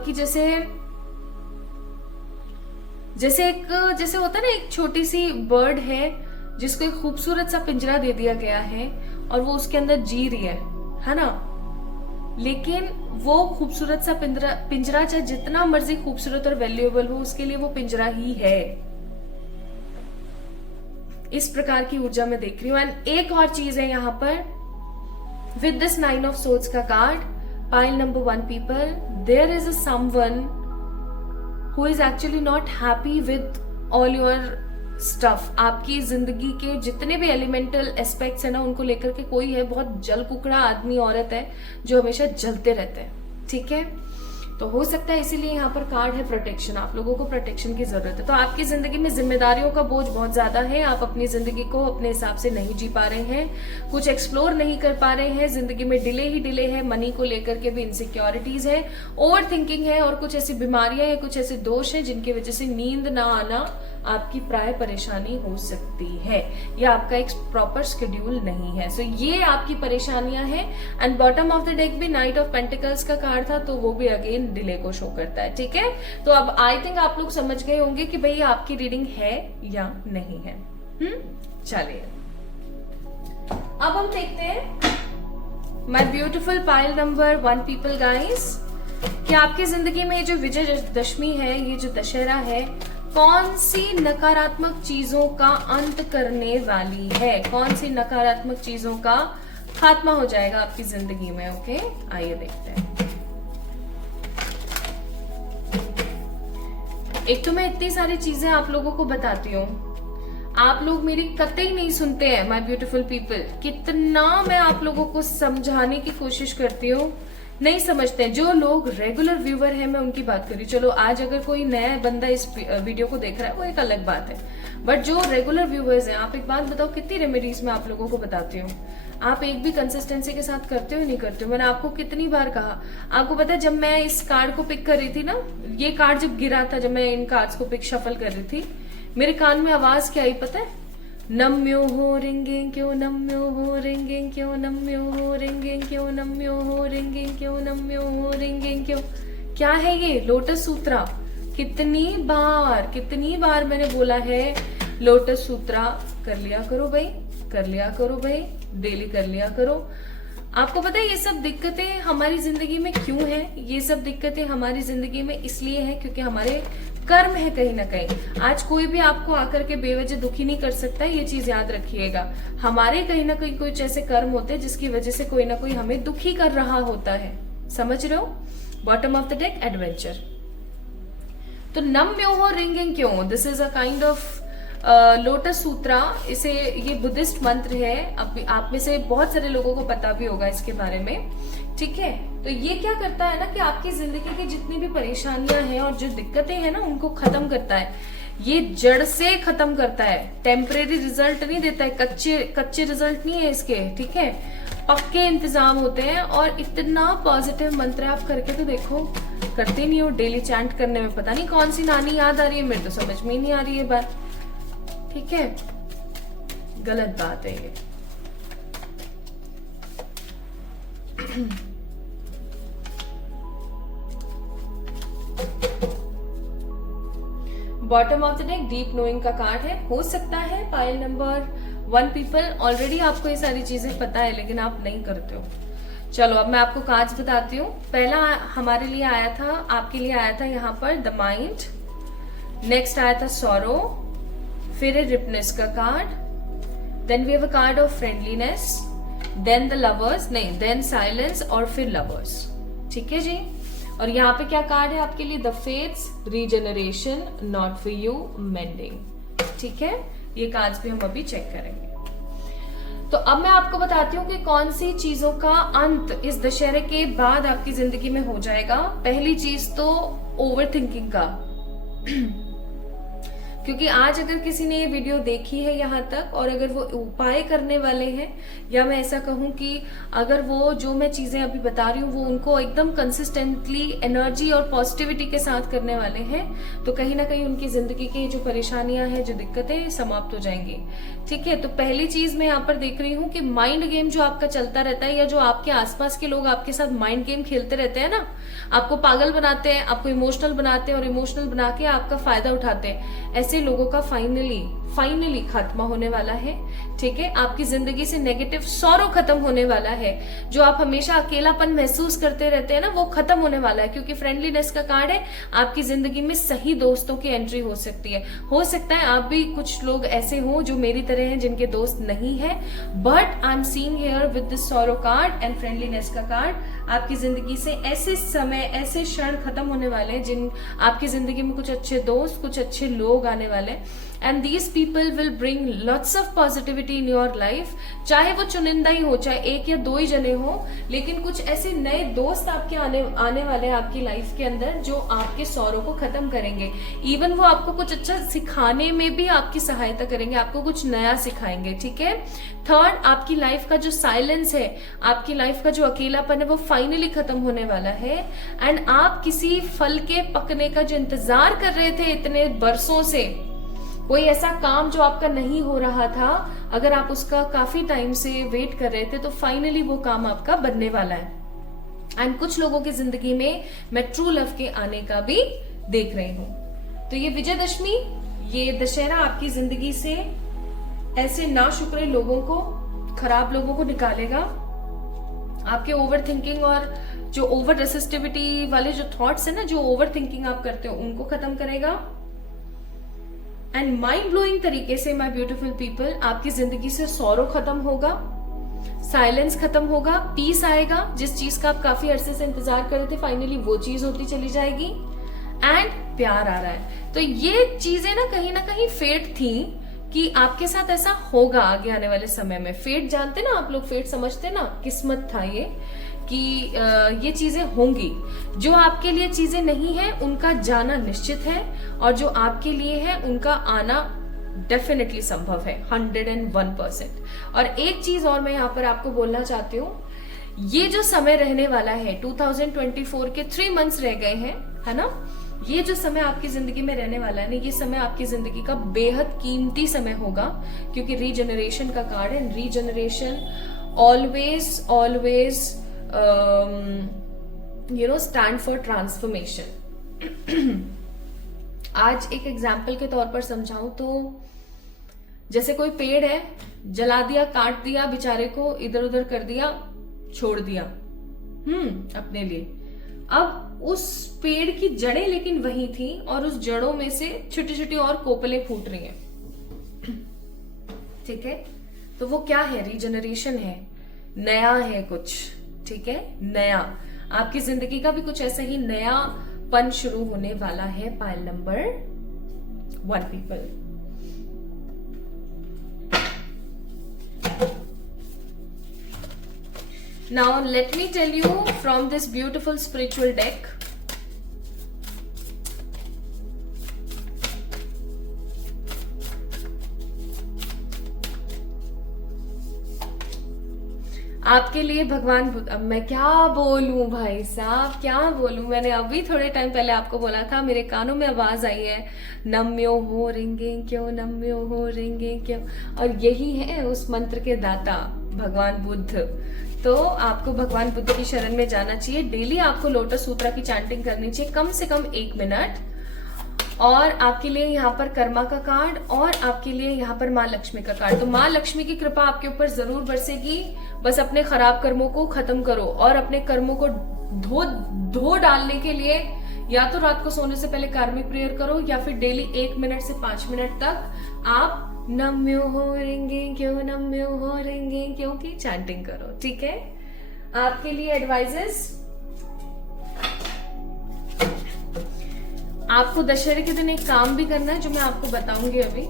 कि जैसे होता है ना, एक छोटी सी बर्ड है जिसको एक खूबसूरत सा पिंजरा दे दिया गया है और वो उसके अंदर जी रही है ना। लेकिन वो खूबसूरत सा पिंजरा चाहे जितना मर्जी खूबसूरत और वैल्यूएबल हो, उसके लिए वो पिंजरा ही है। इस प्रकार की ऊर्जा में देख रही हूं। एंड एक और चीज है यहाँ पर, विद दिस 9 ऑफ सोर्ड्स का card, pile number 1 people, there is a someone who is actually not happy with all your stuff। आपकी जिंदगी के जितने भी एलिमेंटल एस्पेक्ट्स है ना, उनको लेकर के कोई है बहुत जल कुकड़ा आदमी औरत है जो हमेशा जलते रहते हैं, ठीक है। तो हो सकता है इसीलिए यहाँ पर कार्ड है प्रोटेक्शन। आप लोगों को प्रोटेक्शन की जरूरत है। तो आपकी जिंदगी में जिम्मेदारियों का बोझ बहुत ज्यादा है। आप अपनी जिंदगी को अपने हिसाब से नहीं जी पा रहे हैं, कुछ एक्सप्लोर नहीं कर पा रहे हैं, जिंदगी में डिले ही डिले है, मनी को लेकर के भी इनसिक्योरिटीज है, ओवर थिंकिंग है, और कुछ ऐसी बीमारियां या कुछ ऐसे दोष हैं जिनकी वजह से नींद ना आना आपकी प्राय परेशानी हो सकती है, या आपका एक प्रॉपर शेड्यूल नहीं है। सो ये आपकी परेशानियां हैं। And bottom of the deck भी नाइट ऑफ पेंटिकल्स का कार्ड था, तो वो भी अगेन डिले को शो करता है, ठीक है। तो अब आई थिंक आप लोग समझ गए होंगे कि भाई आपकी रीडिंग है या नहीं है। चलिए अब हम देखते हैं माय ब्यूटीफुल पाइल नंबर 1 पीपल गाइस। कि आपकी जिंदगी में जो विजयदशमी है, ये जो दशहरा है, कौन सी नकारात्मक चीजों का अंत करने वाली है, कौन सी नकारात्मक चीजों का खात्मा हो जाएगा आपकी जिंदगी में। ओके, आइए देखते हैं। एक तो मैं इतनी सारी चीजें आप लोगों को बताती हूँ, आप लोग मेरी कतई नहीं सुनते हैं माय ब्यूटीफुल पीपल। कितना मैं आप लोगों को समझाने की कोशिश करती हूँ, नहीं समझते हैं। जो लोग रेगुलर व्यूअर हैं, मैं उनकी बात करी, चलो आज अगर कोई नया बंदा इस वीडियो को देख रहा है वो एक अलग बात है, बट जो रेगुलर व्यूअर्स हैं, आप एक बात बताओ, कितनी रेमेडीज मैं आप लोगों को बताती हूँ, आप एक भी कंसिस्टेंसी के साथ करते हो नहीं करते हो? मैंने आपको कितनी बार कहा। आपको पता है, जब मैं इस कार्ड को पिक कर रही थी ना, ये कार्ड जब गिरा था, जब मैं इन कार्ड्स को पिक शफल कर रही थी, मेरे कान में आवाज क्या आई पता है? नम्यो हो रिंगे क्यों, नम्यो हो रिंगे क्यों, नम्यो हो रिंगे क्यों, नम्यो हो रिंगे क्यों, नम्यो हो रिंगे क्यों। क्या है ये? लोटस सूत्रा। कितनी बार मैंने बोला है, लोटस सूत्रा कर लिया करो भाई, कर लिया करो भाई, डेली कर लिया करो। आपको पता है ये सब दिक्कतें हमारी जिंदगी में क्यों है? ये सब दिक्कतें हमारी जिंदगी में इसलिए है क्योंकि हमारे कर्म है कहीं ना कहीं। आज कोई भी आपको आकर के बेवजह दुखी नहीं कर सकता, ये चीज याद रखिएगा। हमारे कहीं ना कहीं कुछ ऐसे कर्म होते हैं जिसकी वजह से कोई ना कोई हमें दुखी कर रहा होता है, समझ रहे हो? Bottom of the deck, adventure. तो नम्यो हो रिंगिंग क्यों, this is a kind of lotus sutra. इसे, ये बुद्धिस्ट मंत्र है, आप में से बहुत सारे लोगों को पता भी होगा इसके बारे में, ठीक है? तो ये क्या करता है ना कि आपकी जिंदगी की जितनी भी परेशानियां हैं और जो दिक्कतें हैं ना, उनको खत्म करता है। ये जड़ से खत्म करता है, टेम्परेरी रिजल्ट नहीं देता है, कच्चे रिजल्ट नहीं है इसके, ठीक है? पक्के इंतजाम होते हैं। और इतना पॉजिटिव मंत्र है, आप करके तो देखो। करते नहीं हो, डेली चैंट करने में पता नहीं कौन सी नानी याद आ रही है, मेरे तो समझ में ही नहीं आ रही है बात, ठीक है? गलत बात है ये। Bottom of the deck, deep knowing का कार्ड है। हो सकता है पाइल नंबर 1 पीपल ऑलरेडी आपको ये सारी चीजें पता है, लेकिन आप नहीं करते हो। चलो अब मैं आपको कार्ड्स बताती हूँ। पहला हमारे लिए आया था, आपके लिए आया था यहाँ पर द माइंड, नेक्स्ट आया था सॉरो, फिर है रिपनेस का card, then we have a card of friendliness, then the lovers, नहीं देन साइलेंस, और फिर लवर्स, ठीक है जी? और यहाँ पे क्या कार्ड है आपके लिए? The fates, regeneration, not for you, mending, ठीक है? ये कार्ड्स भी हम अभी चेक करेंगे। तो अब मैं आपको बताती हूँ कि कौन सी चीजों का अंत इस दशहरे के बाद आपकी जिंदगी में हो जाएगा। पहली चीज तो ओवर थिंकिंग का क्योंकि आज अगर किसी ने ये वीडियो देखी है यहाँ तक, और अगर वो उपाय करने वाले हैं, या मैं ऐसा कहूँ कि अगर वो जो मैं चीजें अभी बता रही हूँ वो उनको एकदम कंसिस्टेंटली एनर्जी और पॉजिटिविटी के साथ करने वाले हैं, तो कहीं ना कहीं उनकी जिंदगी की जो परेशानियां हैं, जो दिक्कतें, समाप्त हो जाएंगी, ठीक है? तो पहली चीज मैं यहाँ पर देख रही हूँ कि माइंड गेम जो आपका चलता रहता है, या जो आपके आसपास के लोग आपके साथ माइंड गेम खेलते रहते हैं ना, आपको पागल बनाते हैं, आपको इमोशनल बनाते हैं, और इमोशनल बना के आपका फायदा उठाते हैं, ऐसे लोगों का फाइनली खात्मा होने वाला है, ठीक है? आपकी जिंदगी से नेगेटिव सॉरो खत्म होने वाला है। जो आप हमेशा अकेलापन महसूस करते रहते हैं ना, वो खत्म होने वाला है, क्योंकि फ्रेंडलीनेस का कार्ड है। आपकी जिंदगी में सही दोस्तों की एंट्री हो सकती है। हो सकता है आप भी कुछ लोग ऐसे हो जो मेरी तरह हैं, जिनके दोस्त नहीं है, but I am seeing here with this sorrow card and friendliness का कार्ड। आपकी जिंदगी से ऐसे समय, ऐसे क्षण खत्म होने वाले हैं, जिन आपकी जिंदगी में कुछ अच्छे दोस्त, कुछ अच्छे लोग आने वाले हैं, and these people will bring lots of positivity in your life. चाहे वो चुनिंदा ही हो, चाहे एक या दो ही जने हो, लेकिन कुछ ऐसे नए दोस्त आपके आने वाले हैं आपकी लाइफ के अंदर, जो आपके सौरों को खत्म करेंगे। इवन वो आपको कुछ अच्छा सिखाने में भी आपकी सहायता करेंगे, आपको कुछ नया सिखाएंगे, ठीक है? थर्ड, आपकी लाइफ का जो साइलेंस है, आपकी लाइफ का जो अकेलापन है, वो फाइनली खत्म होने वाला है। एंड आप किसी फल के पकने का जो इंतजार कर रहे थे इतने बरसों से, कोई ऐसा काम जो आपका नहीं हो रहा था, अगर आप उसका काफी टाइम से वेट कर रहे थे, तो फाइनली वो काम आपका बनने वाला है। एंड कुछ लोगों की जिंदगी में मैं ट्रू लव के आने का भी देख रही हूं। तो ये विजयदशमी, ये दशहरा आपकी जिंदगी से ऐसे नाशुक्रे लोगों को, खराब लोगों को निकालेगा। आपके ओवर थिंकिंग और जो ओवर रेसिस्टिविटी वाले जो थॉट्स है ना, जो ओवर थिंकिंग आप करते हो, उनको खत्म करेगा। एंड माइंड ब्लोइंग तरीके से माय ब्यूटीफुल पीपल, आपकी जिंदगी से सॉरो खत्म होगा, साइलेंस खत्म होगा, पीस आएगा। जिस चीज का आप काफी अरसे से इंतजार कर रहे थे, फाइनली वो चीज होती चली जाएगी। एंड प्यार आ रहा है। तो ये चीजें ना कहीं फेट थी कि आपके साथ ऐसा होगा आगे आने वाले समय में। फेट जानते ना आप लोग, फेट समझते ना, किस्मत था ये कि ये चीजें होंगी। जो आपके लिए चीजें नहीं है उनका जाना निश्चित है, और जो आपके लिए है उनका आना डेफिनेटली संभव है, 101%। और एक चीज और मैं यहाँ पर आपको बोलना चाहती हूँ, ये जो समय रहने वाला है 2024 के 3 मंथ्स रह गए हैं, है ना। ये जो समय आपकी जिंदगी में रहने वाला है ना, ये समय आपकी जिंदगी का बेहद कीमती समय होगा, क्योंकि रीजनरेशन का कार्ड है। Regeneration always stand for transformation. आज एक एग्जाम्पल के तौर पर समझाऊं तो, जैसे कोई पेड़ है, जला दिया, काट दिया, बेचारे को इधर उधर कर दिया, छोड़ दिया अपने लिए। अब उस पेड़ की जड़ें लेकिन वही थी, और उस जड़ों में से छोटी छोटी और कोपलें फूट रही हैं। ठीक है, तो वो क्या है? रीजनरेशन है, नया है कुछ। ठीक है, नया। आपकी जिंदगी का भी कुछ ऐसा ही नया पन शुरू होने वाला है। Pile number 1 people. Now let me tell you from this beautiful spiritual deck, आपके लिए भगवान बुद्ध। अब मैं क्या बोलूं भाई साहब, क्या बोलूं। मैंने अभी थोड़े टाइम पहले आपको बोला था, मेरे कानों में आवाज आई है, नम्यो हो रेंगे क्यों, नम्यो हो रेंगे क्यों। और यही है उस मंत्र के दाता भगवान बुद्ध। तो आपको भगवान बुद्ध की शरण में जाना चाहिए। डेली आपको लोटस सूत्रा की चैंटिंग करनी चाहिए, कम से कम 1 मिनट। और आपके लिए यहाँ पर कर्मा का कार्ड, और आपके लिए यहाँ पर माँ लक्ष्मी का कार्ड। तो माँ लक्ष्मी की कृपा आपके ऊपर जरूर बरसेगी। बस अपने खराब कर्मों को खत्म करो, और अपने कर्मों को धो डालने के लिए या तो रात को सोने से पहले कार्मिक प्रेयर करो, या फिर डेली 1 मिनट से 5 मिनट तक आप नम्यो हो रेंगे क्यों, नम्यो हो रेंगे क्यों की चैंटिंग करो। ठीक है, आपके लिए एडवाइजेस, आपको दशहरे के दिन एक काम भी करना है जो मैं आपको बताऊंगी अभी।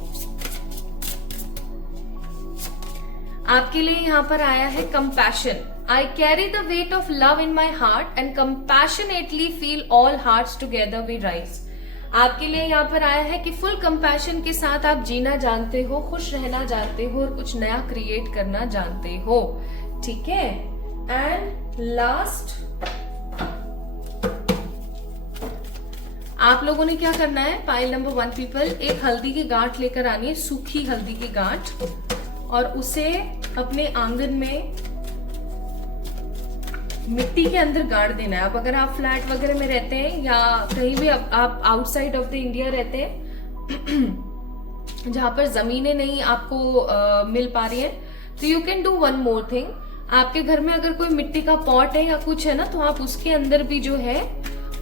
आपके लिए यहाँ पर आया है compassion. I carry the weight of love in my heart and compassionately feel all hearts together we rise. आपके लिए यहाँ पर आया है कि फुल कंपैशन के साथ आप जीना जानते हो, खुश रहना जानते हो, और कुछ नया क्रिएट करना जानते हो। ठीक है, एंड लास्ट आप लोगों ने क्या करना है, पाइल नंबर 1 पीपल, एक हल्दी की गांठ लेकर आनी है, सूखी हल्दी की गांठ, और उसे अपने आंगन में मिट्टी के अंदर गाड़ देना है। अब अगर आप फ्लैट वगैरह में रहते हैं, या कहीं भी आप आउटसाइड ऑफ द इंडिया रहते हैं जहां पर जमीनें नहीं आपको मिल पा रही है, तो you can do one more thing. आपके घर में अगर कोई मिट्टी का पॉट है या कुछ है ना, तो आप उसके अंदर भी जो है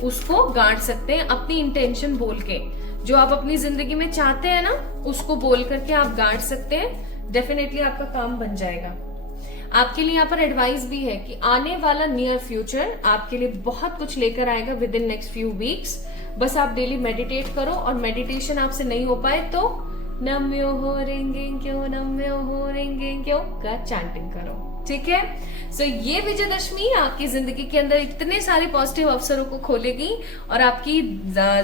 उसको गाड़ सकते हैं, अपनी इंटेंशन बोल के। जो आप अपनी जिंदगी में चाहते हैं ना, उसको बोल करके आप गाड़ सकते हैं। डेफिनेटली आपका काम बन जाएगा। आपके लिए यहाँ पर एडवाइस भी है कि आने वाला नियर फ्यूचर आपके लिए बहुत कुछ लेकर आएगा with in next few weeks. बस आप डेली मेडिटेट करो, और मेडिटेशन आपसे नहीं हो पाए तो नम्यो हो रेंगे क्यों, नम्यो हो रेंगे क्यों का चैंटिंग करो। ठीक है, सो ये विजयदशमी आपकी जिंदगी के अंदर इतने सारे पॉजिटिव अवसरों को खोलेगी, और आपकी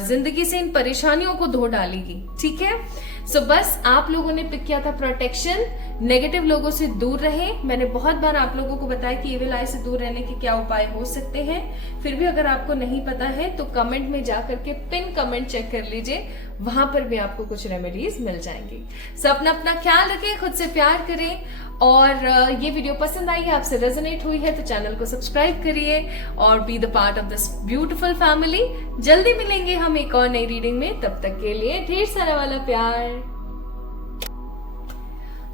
जिंदगी से इन परेशानियों को धो डालेगी। ठीक है, सो बस आप लोगों ने पिक किया था प्रोटेक्शन, नेगेटिव लोगों से दूर रहे। मैंने बहुत बार आप लोगों को बताया कि इविल आई से दूर रहने के क्या उपाय हो सकते हैं। फिर भी अगर आपको नहीं पता है तो कमेंट में जाकर के पिन कमेंट चेक कर लीजिए, वहां पर भी आपको कुछ रेमेडीज मिल जाएंगी। सो अपना ख्याल रखें, खुद से प्यार करें, और ये वीडियो पसंद आई है, आपसे रेजोनेट हुई है, तो चैनल को सब्सक्राइब करिए और be the part of this beautiful family. जल्दी मिलेंगे हम एक और नई रीडिंग में, तब तक के लिए ढेर सारा वाला प्यार।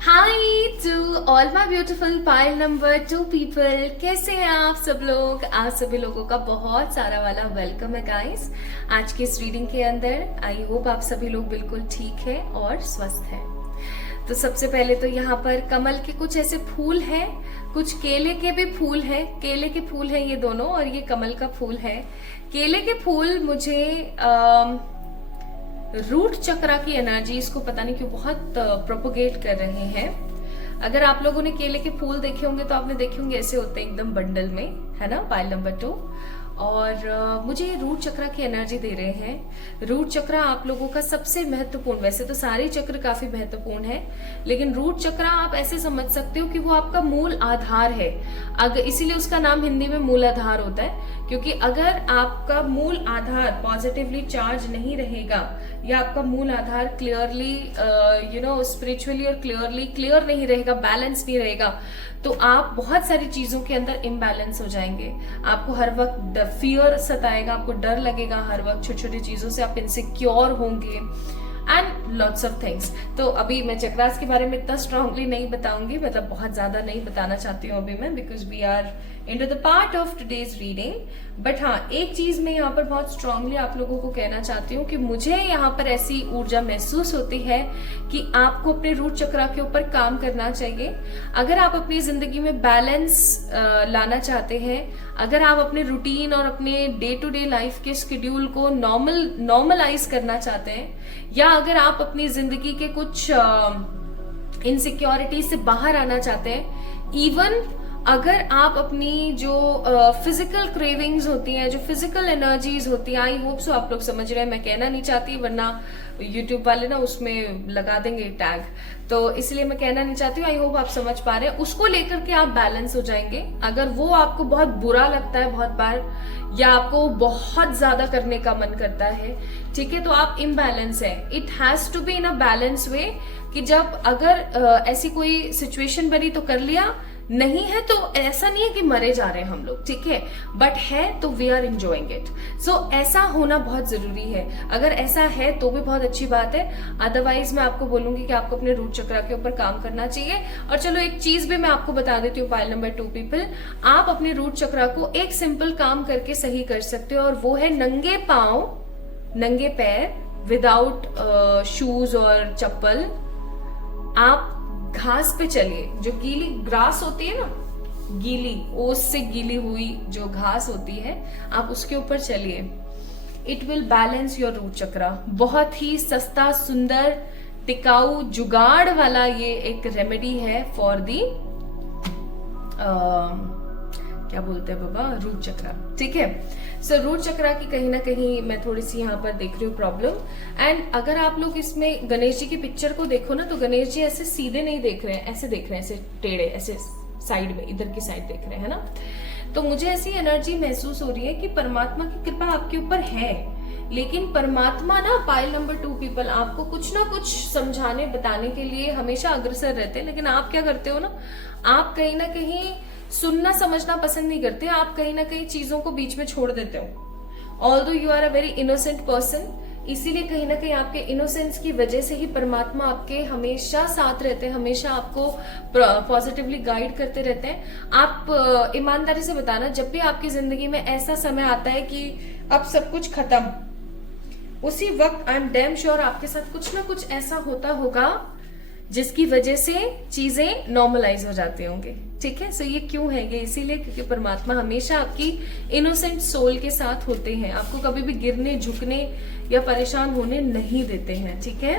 Hi to all my beautiful पाइल नंबर 2 पीपल, कैसे हैं आप सब लोग। आप सभी लोगों का बहुत सारा वाला वेलकम है गाइस आज की इस रीडिंग के अंदर। आई होप आप सभी लोग बिल्कुल ठीक है और स्वस्थ हैं। तो सबसे पहले तो यहाँ पर कमल के कुछ ऐसे फूल हैं, कुछ केले के भी फूल हैं। केले के फूल हैं ये दोनों और ये कमल का फूल है। केले के फूल मुझे रूट चक्रा की एनर्जी, इसको पता नहीं क्यों बहुत प्रोपोगेट कर रहे हैं। अगर आप लोगों ने केले के फूल देखे होंगे तो आपने देखे होंगे ऐसे होते हैं एकदम बंडल में, है ना, पाइल नंबर 2। और मुझे रूट चक्रा की एनर्जी दे रहे हैं। रूट चक्रा आप लोगों का सबसे महत्वपूर्ण, वैसे तो सारे चक्र काफी महत्वपूर्ण है, लेकिन रूट चक्रा आप ऐसे समझ सकते हो कि वो आपका मूल आधार है। अगर इसीलिए उसका नाम हिंदी में मूल आधार होता है, क्योंकि अगर आपका मूल आधार पॉजिटिवली चार्ज नहीं रहेगा या आपका मूल आधार क्लियरली स्पिरिचुअली और क्लियर नहीं रहेगा, बैलेंस नहीं रहेगा, तो आप बहुत सारी चीजों के अंदर इम्बैलेंस हो जाएंगे। आपको हर वक्त फियर सताएगा, आपको डर लगेगा हर वक्त, छोटी छोटी चीजों से आप इनसिक्योर होंगे एंड लॉट्स ऑफ थिंग्स। तो अभी मैं चक्रास के बारे में इतना स्ट्रांगली नहीं बताऊंगी, मतलब बहुत ज्यादा नहीं बताना चाहती हूँ अभी मैं, because we are into the part of today's reading. But हाँ, एक चीज मैं यहाँ पर बहुत स्ट्रांगली आप लोगों को कहना चाहती हूँ कि मुझे यहाँ पर ऐसी ऊर्जा महसूस होती है कि आपको अपने रूट चक्रा के ऊपर काम करना चाहिए। अगर आप अपनी जिंदगी में बैलेंस लाना चाहते हैं, अगर आप अपने रूटीन और अपने डे टू डे लाइफ के शेड्यूल को नॉर्मलाइज करना चाहते हैं, या अगर आप अपनी जिंदगी के कुछ इनसिक्योरिटी से बाहर आना चाहते हैं, इवन अगर आप अपनी जो फिजिकल क्रेविंग्स होती हैं, जो फिजिकल एनर्जीज होती हैं, आई होप सो आप लोग समझ रहे हैं, मैं कहना नहीं चाहती वरना यूट्यूब वाले ना उसमें लगा देंगे टैग, तो इसलिए मैं कहना नहीं चाहती हूँ। आई होप आप समझ पा रहे हैं, उसको लेकर के आप बैलेंस हो जाएंगे। अगर वो आपको बहुत बुरा लगता है बहुत बार, या आपको बहुत ज्यादा करने का मन करता है, ठीक है, तो आप इम्बैलेंस है। It has to be in a balance way, कि जब अगर ऐसी कोई सिचुएशन बनी तो कर लिया, नहीं है तो ऐसा नहीं है कि मरे जा रहे हैं हम लोग, ठीक है, बट है तो वी आर एंजॉयिंग इट। सो ऐसा होना बहुत जरूरी है। अगर ऐसा है तो भी बहुत अच्छी बात है, अदरवाइज मैं आपको बोलूंगी कि आपको अपने रूट चक्रा के ऊपर काम करना चाहिए। और चलो एक चीज भी मैं आपको बता देती हूँ पाइल नंबर 2 पीपल, आप अपने रूट चक्रा को एक सिंपल काम करके सही कर सकते हो, और वो है नंगे पांव, नंगे पैर, विदाउट शूज और चप्पल, आप घास पे चलिए। जो गीली ग्रास होती है ना, गीली ओस से गीली हुई जो घास होती है, आप उसके ऊपर चलिए। It will balance your root chakra. बहुत ही सस्ता, सुंदर, टिकाऊ, जुगाड़ वाला ये एक रेमेडी है फॉर दी क्या बोलते हैं बाबा, रूट चक्रा, ठीक है। सो रूट चक्रा की कहीं ना कहीं मैं थोड़ी सी यहाँ पर देख रही हूँ प्रॉब्लम। एंड अगर आप लोग इसमें गणेश जी की पिक्चर को देखो ना, तो गणेश जी ऐसे सीधे नहीं देख रहे हैं, ऐसे देख रहे हैं, ऐसे टेढ़े, ऐसे साइड में, इधर की साइड देख रहे हैं, है ना। तो मुझे ऐसी एनर्जी महसूस हो रही है कि परमात्मा की कृपा आपके ऊपर है, लेकिन परमात्मा ना पाइल नंबर 2 पीपल आपको कुछ ना कुछ समझाने बताने के लिए हमेशा अग्रसर रहते हैं। लेकिन आप क्या करते हो ना, आप कहीं ना कहीं सुनना समझना पसंद नहीं करते, आप कहीं ना कहीं चीजों को बीच में छोड़ देते हो। Although you are a very innocent person, इसीलिए कहीं ना कहीं आपके इनोसेंस की वजह से ही परमात्मा आपके हमेशा साथ रहते हैं, हमेशा आपको पॉजिटिवली गाइड करते रहते हैं। आप ईमानदारी से बताना, जब भी आपकी जिंदगी में ऐसा समय आता है कि अब सब कुछ खत्म, उसी वक्त आई एम डैम श्योर आपके साथ कुछ ना कुछ ऐसा होता होगा जिसकी वजह से चीजें नॉर्मलाइज हो जाती होंगी, ठीक है। सो ये क्यों है, ये इसीलिए क्योंकि परमात्मा हमेशा आपकी इनोसेंट सोल के साथ होते हैं, आपको कभी भी गिरने, झुकने या परेशान होने नहीं देते हैं, ठीक है।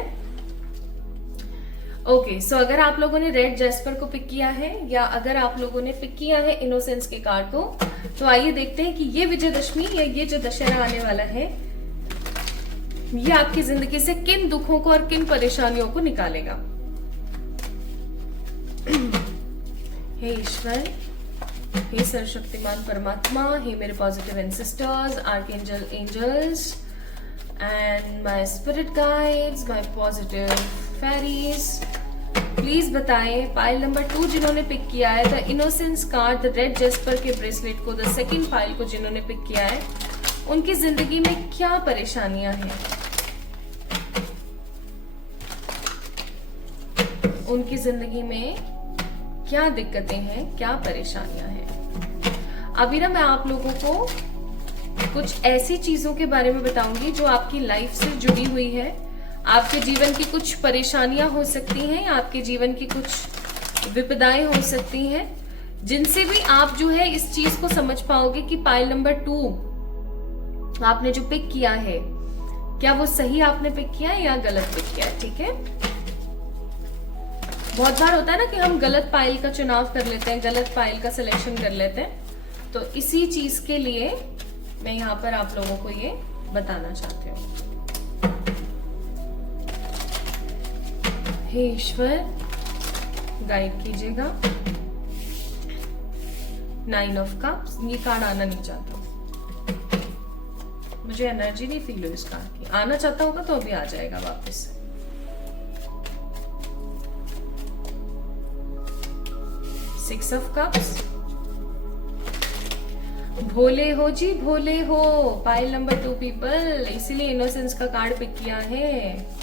ओके, सो अगर आप लोगों ने रेड जैस्पर को पिक किया है, या अगर आप लोगों ने पिक किया है इनोसेंस के कार्ड को, तो आइए देखते हैं कि ये विजयदशमी या ये जो दशहरा आने वाला है, ये आपकी जिंदगी से किन दुखों को और किन परेशानियों को निकालेगा। हे ईश्वर, हे सर्वशक्तिमान परमात्मा, हे मेरे positive ancestors, archangel, angels and my spirit guides, my positive fairies, please बताएं पाइल नंबर 2 जिन्होंने पिक किया है, the innocence card, the red jasper के ब्रेसलेट को, द सेकंड फाइल को जिन्होंने पिक किया है, उनकी जिंदगी में क्या परेशानियां हैं। उनकी जिंदगी में क्या दिक्कतें हैं, क्या परेशानियां हैं। अभी ना मैं आप लोगों को कुछ ऐसी चीजों के बारे में बताऊंगी जो आपकी लाइफ से जुड़ी हुई है। आपके जीवन की कुछ परेशानियां हो सकती हैं, आपके जीवन की कुछ विपदाएं हो सकती हैं, जिनसे भी आप जो है इस चीज को समझ पाओगे कि पाइल नंबर 2 आपने जो पिक किया है, क्या वो सही आपने पिक किया है या गलत पिक किया है। ठीक है, बहुत बार होता है ना कि हम गलत पाइल का चुनाव कर लेते हैं, गलत पाइल का सिलेक्शन कर लेते हैं। तो इसी चीज के लिए मैं यहाँ पर आप लोगों को ये बताना चाहती हूँ। हे ईश्वर, गाइड कीजिएगा। 9 ऑफ कप्स, ये कार्ड आना नहीं चाहता, मुझे एनर्जी नहीं फील हुई इस कार्ड की। आना चाहता होगा तो अभी आ जाएगा वापस। 6 ऑफ कप्स, भोले हो जी, भोले हो। पाइल नंबर 2 पीपल, इसीलिए इनोसेंस का कार्ड पिक किया है।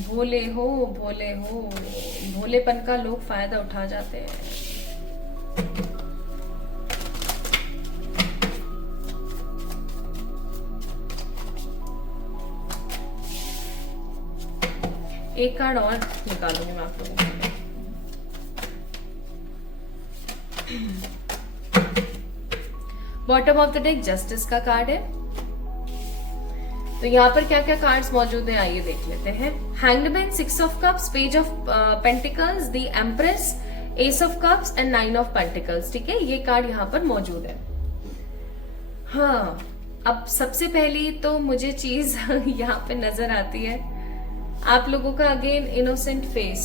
भोले हो, भोले हो, भोलेपन का लोग फायदा उठा जाते हैं। एक कार्ड और निकालूंगी मैं आप लोगों के लिए। Bottom of the deck justice का कार्ड है। तो यहाँ पर क्या क्या कार्ड्स मौजूद हैं आइए देख लेते हैं। Hanged man, 6 of cups, page of pentacles, the empress, S of cups and 9 of pentacles. ठीक है, ये कार्ड यहाँ पर मौजूद है। हाँ, अब सबसे पहली तो मुझे चीज यहाँ पे नजर आती है आप लोगों का, अगेन इनोसेंट फेस।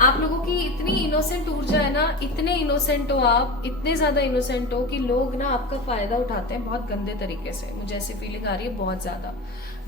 आप लोगों की इतनी इनोसेंट ऊर्जा है ना, इतने इनोसेंट हो आप, इतने ज्यादा इनोसेंट हो कि लोग ना आपका फायदा उठाते हैं बहुत गंदे तरीके से। मुझे ऐसी फीलिंग आ रही है बहुत ज्यादा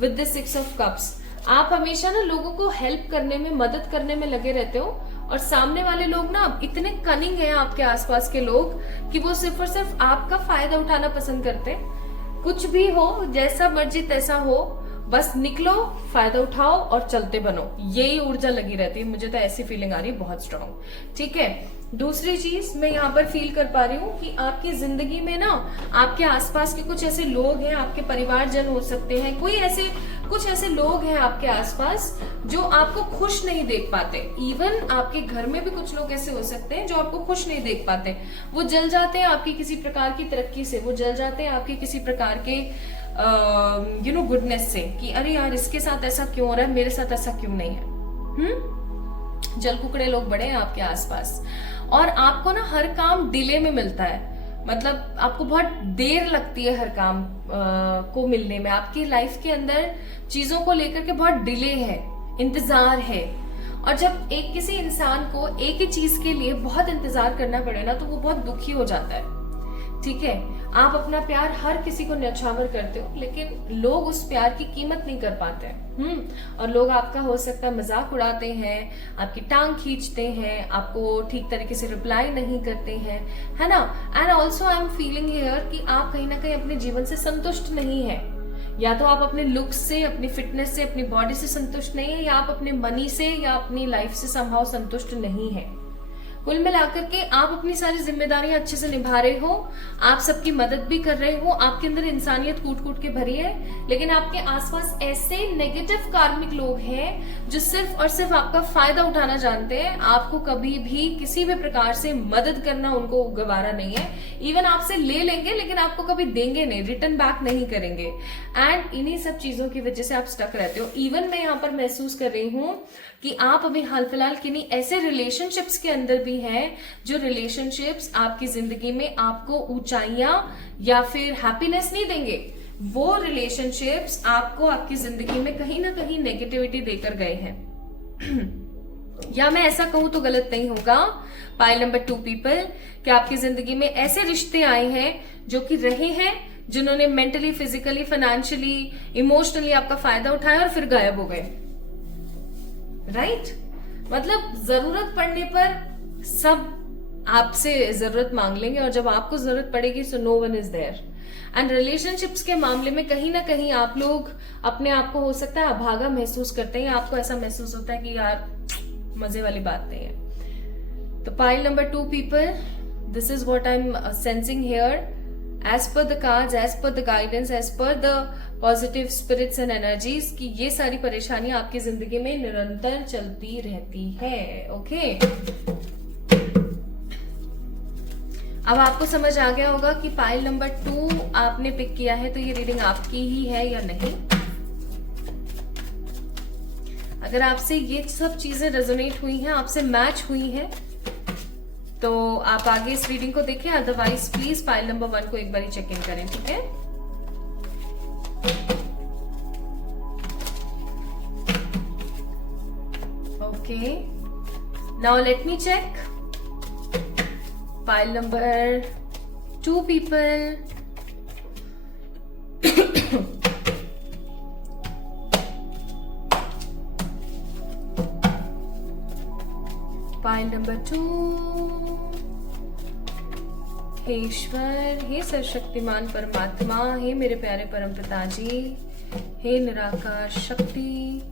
विद दिस 6 ऑफ कप्स। आप हमेशा ना लोगों को हेल्प करने में, मदद करने में लगे रहते हो, और सामने वाले लोग ना इतने कनिंग हैं आपके आसपास के लोग कि वो सिर्फ और सिर्फ आपका फायदा उठाना पसंद करते हैं। कुछ भी हो, जैसा मर्जी तैसा हो, बस निकलो, फायदा उठाओ और चलते बनो, यही ऊर्जा लगी रहती है। मुझे तो ऐसी फीलिंग आ रही है बहुत स्ट्रांग। ठीक है, दूसरी चीज मैं यहाँ पर फील कर पा रही हूँ कि आपकी जिंदगी में ना आपके आसपास के कुछ ऐसे लोग हैं, आपके परिवारजन हो सकते हैं, कुछ ऐसे लोग हैं आपके आसपास जो आपको खुश नहीं देख पाते। इवन आपके घर में भी कुछ लोग ऐसे हो सकते हैं जो आपको खुश नहीं देख पाते। वो जल जाते हैं आपकी किसी प्रकार की तरक्की से, वो जल जाते हैं आपके किसी प्रकार के गुडनेस से, कि अरे यार इसके साथ ऐसा क्यों हो रहा है, मेरे साथ ऐसा क्यों नहीं है। जल कुकड़े लोग बड़े हैं आपके आसपास, और आपको ना हर काम डिले में मिलता है। मतलब आपको बहुत देर लगती है हर काम को मिलने में। आपकी लाइफ के अंदर चीजों को लेकर के बहुत डिले है, इंतजार है। और जब किसी इंसान को एक ही चीज के लिए बहुत इंतजार करना पड़े ना, तो वो बहुत दुखी हो जाता है। ठीक है, आप अपना प्यार हर किसी को न्यौछावर करते हो, लेकिन लोग उस प्यार की कीमत नहीं कर पाते हैं। और लोग आपका हो सकता है मजाक उड़ाते हैं, आपकी टांग खींचते हैं, आपको ठीक तरीके से रिप्लाई नहीं करते हैं, है ना। And also I am feeling here कि आप कहीं ना कहीं अपने जीवन से संतुष्ट नहीं है। या तो आप अपने लुक्स से, अपनी फिटनेस से, अपनी बॉडी से संतुष्ट नहीं है, या आप अपने मनी से या अपनी लाइफ से समहाउ संतुष्ट नहीं है। कुल मिलाकर के आप अपनी सारी जिम्मेदारियां अच्छे से निभा रहे हो, आप सबकी मदद भी कर रहे हो, आपके अंदर इंसानियत कूट कूट के भरी है, लेकिन आपके आसपास ऐसे नेगेटिव कार्मिक लोग हैं जो सिर्फ और सिर्फ आपका फायदा उठाना जानते हैं। आपको कभी भी किसी भी प्रकार से मदद करना उनको गवारा नहीं है। इवन आपसे ले लेंगे लेकिन आपको कभी देंगे नहीं, रिटर्न बैक नहीं करेंगे। एंड इन्हीं सब चीजों की वजह से आप स्टक रहते हो। इवन मैं यहाँ पर महसूस कर रही हूँ कि आप अभी हाल फिलहाल किन्हीं ऐसे रिलेशनशिप्स के अंदर भी हैं जो रिलेशनशिप्स आपकी जिंदगी में आपको ऊंचाइयां या फिर हैप्पीनेस नहीं देंगे। वो रिलेशनशिप्स आपको आपकी जिंदगी में कहीं ना कहीं नेगेटिविटी देकर गए हैं। या मैं ऐसा कहूं तो गलत नहीं होगा। पाइल नंबर 2 पीपल, कि आपकी जिंदगी में ऐसे रिश्ते आए हैं जो कि रहे हैं, जिन्होंने मेंटली, फिजिकली, फाइनेंशियली, इमोशनली आपका फायदा उठाया और फिर गायब हो गए। राइट? मतलब जरूरत पड़ने पर सब आपसे जरूरत मांग लेंगे, और जब आपको जरूरत पड़ेगी so no one is there. And relationships के मामले में कहीं ना कहीं आप लोग अपने आप को हो सकता है अभागा महसूस करते हैं, या आपको ऐसा महसूस होता है कि यार मजे वाली बात नहीं है। तो pile number 2 people, this is what I am sensing here, as per the cards, as per the guidance, as per the positive spirits and energies, कि ये सारी परेशानियां आपकी जिंदगी में निरंतर चलती रहती है। ओके, अब आपको समझ आ गया होगा कि पाइल नंबर 2 आपने पिक किया है तो ये रीडिंग आपकी ही है या नहीं। अगर आपसे ये सब चीजें रेजोनेट हुई हैं, आपसे मैच हुई हैं, तो आप आगे इस रीडिंग को देखें, अदरवाइज प्लीज पाइल नंबर 1 को एक बार चेक इन करें, ठीक है। Okay, now let me check pile number 2 people. Pile number 2, हे ईश्वर, हे सर्वशक्तिमान परमात्मा, हे मेरे प्यारे परम पिताजी, हे निराकार शक्ति,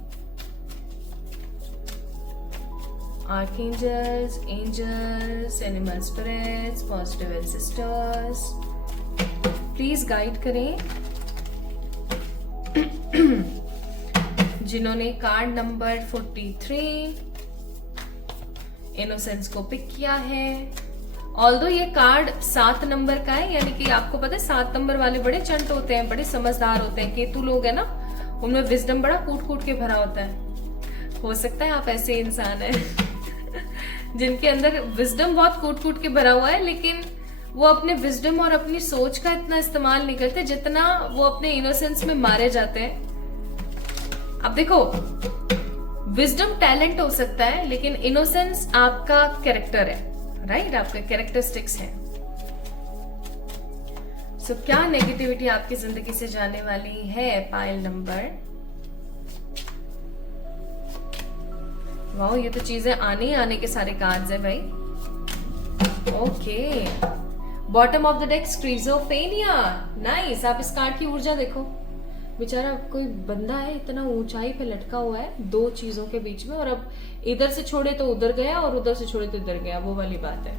archangels, angels, animal spirits, positive ancestors, please guide करें जिन्होंने कार्ड नंबर 43 इनोसेंस को पिक किया है। ऑल्दो ये कार्ड 7 नंबर का है, यानी कि आपको पता है 7 नंबर वाले बड़े चंट होते हैं, बड़े समझदार होते हैं। केतु लोग है ना, उनमें विजडम बड़ा कूट कूट के भरा होता है। हो सकता है आप ऐसे इंसान हैं जिनके अंदर विजडम बहुत कूट कूट के भरा हुआ है, लेकिन वो अपने विजडम और अपनी सोच का इतना इस्तेमाल नहीं करते जितना वो अपने इनोसेंस में मारे जाते हैं। अब देखो, विजडम टैलेंट हो सकता है, लेकिन इनोसेंस आपका कैरेक्टर है, राइट, आपका कैरेक्टरिस्टिक्स है। सो क्या नेगेटिविटी आपकी जिंदगी से जाने वाली है पाइल नंबर, वाओ, ये तो चीजें आने ही आने के सारे कार्ड्स है भाई। Okay, bottom of the deck schizophrenia, nice. आप इस कार्ड की ऊर्जा देखो, बेचारा कोई बंदा है, इतना ऊंचाई पे लटका हुआ है 2 चीजों के बीच में, और अब इधर से छोड़े तो उधर गया और उधर से छोड़े तो इधर गया, वो वाली बात है।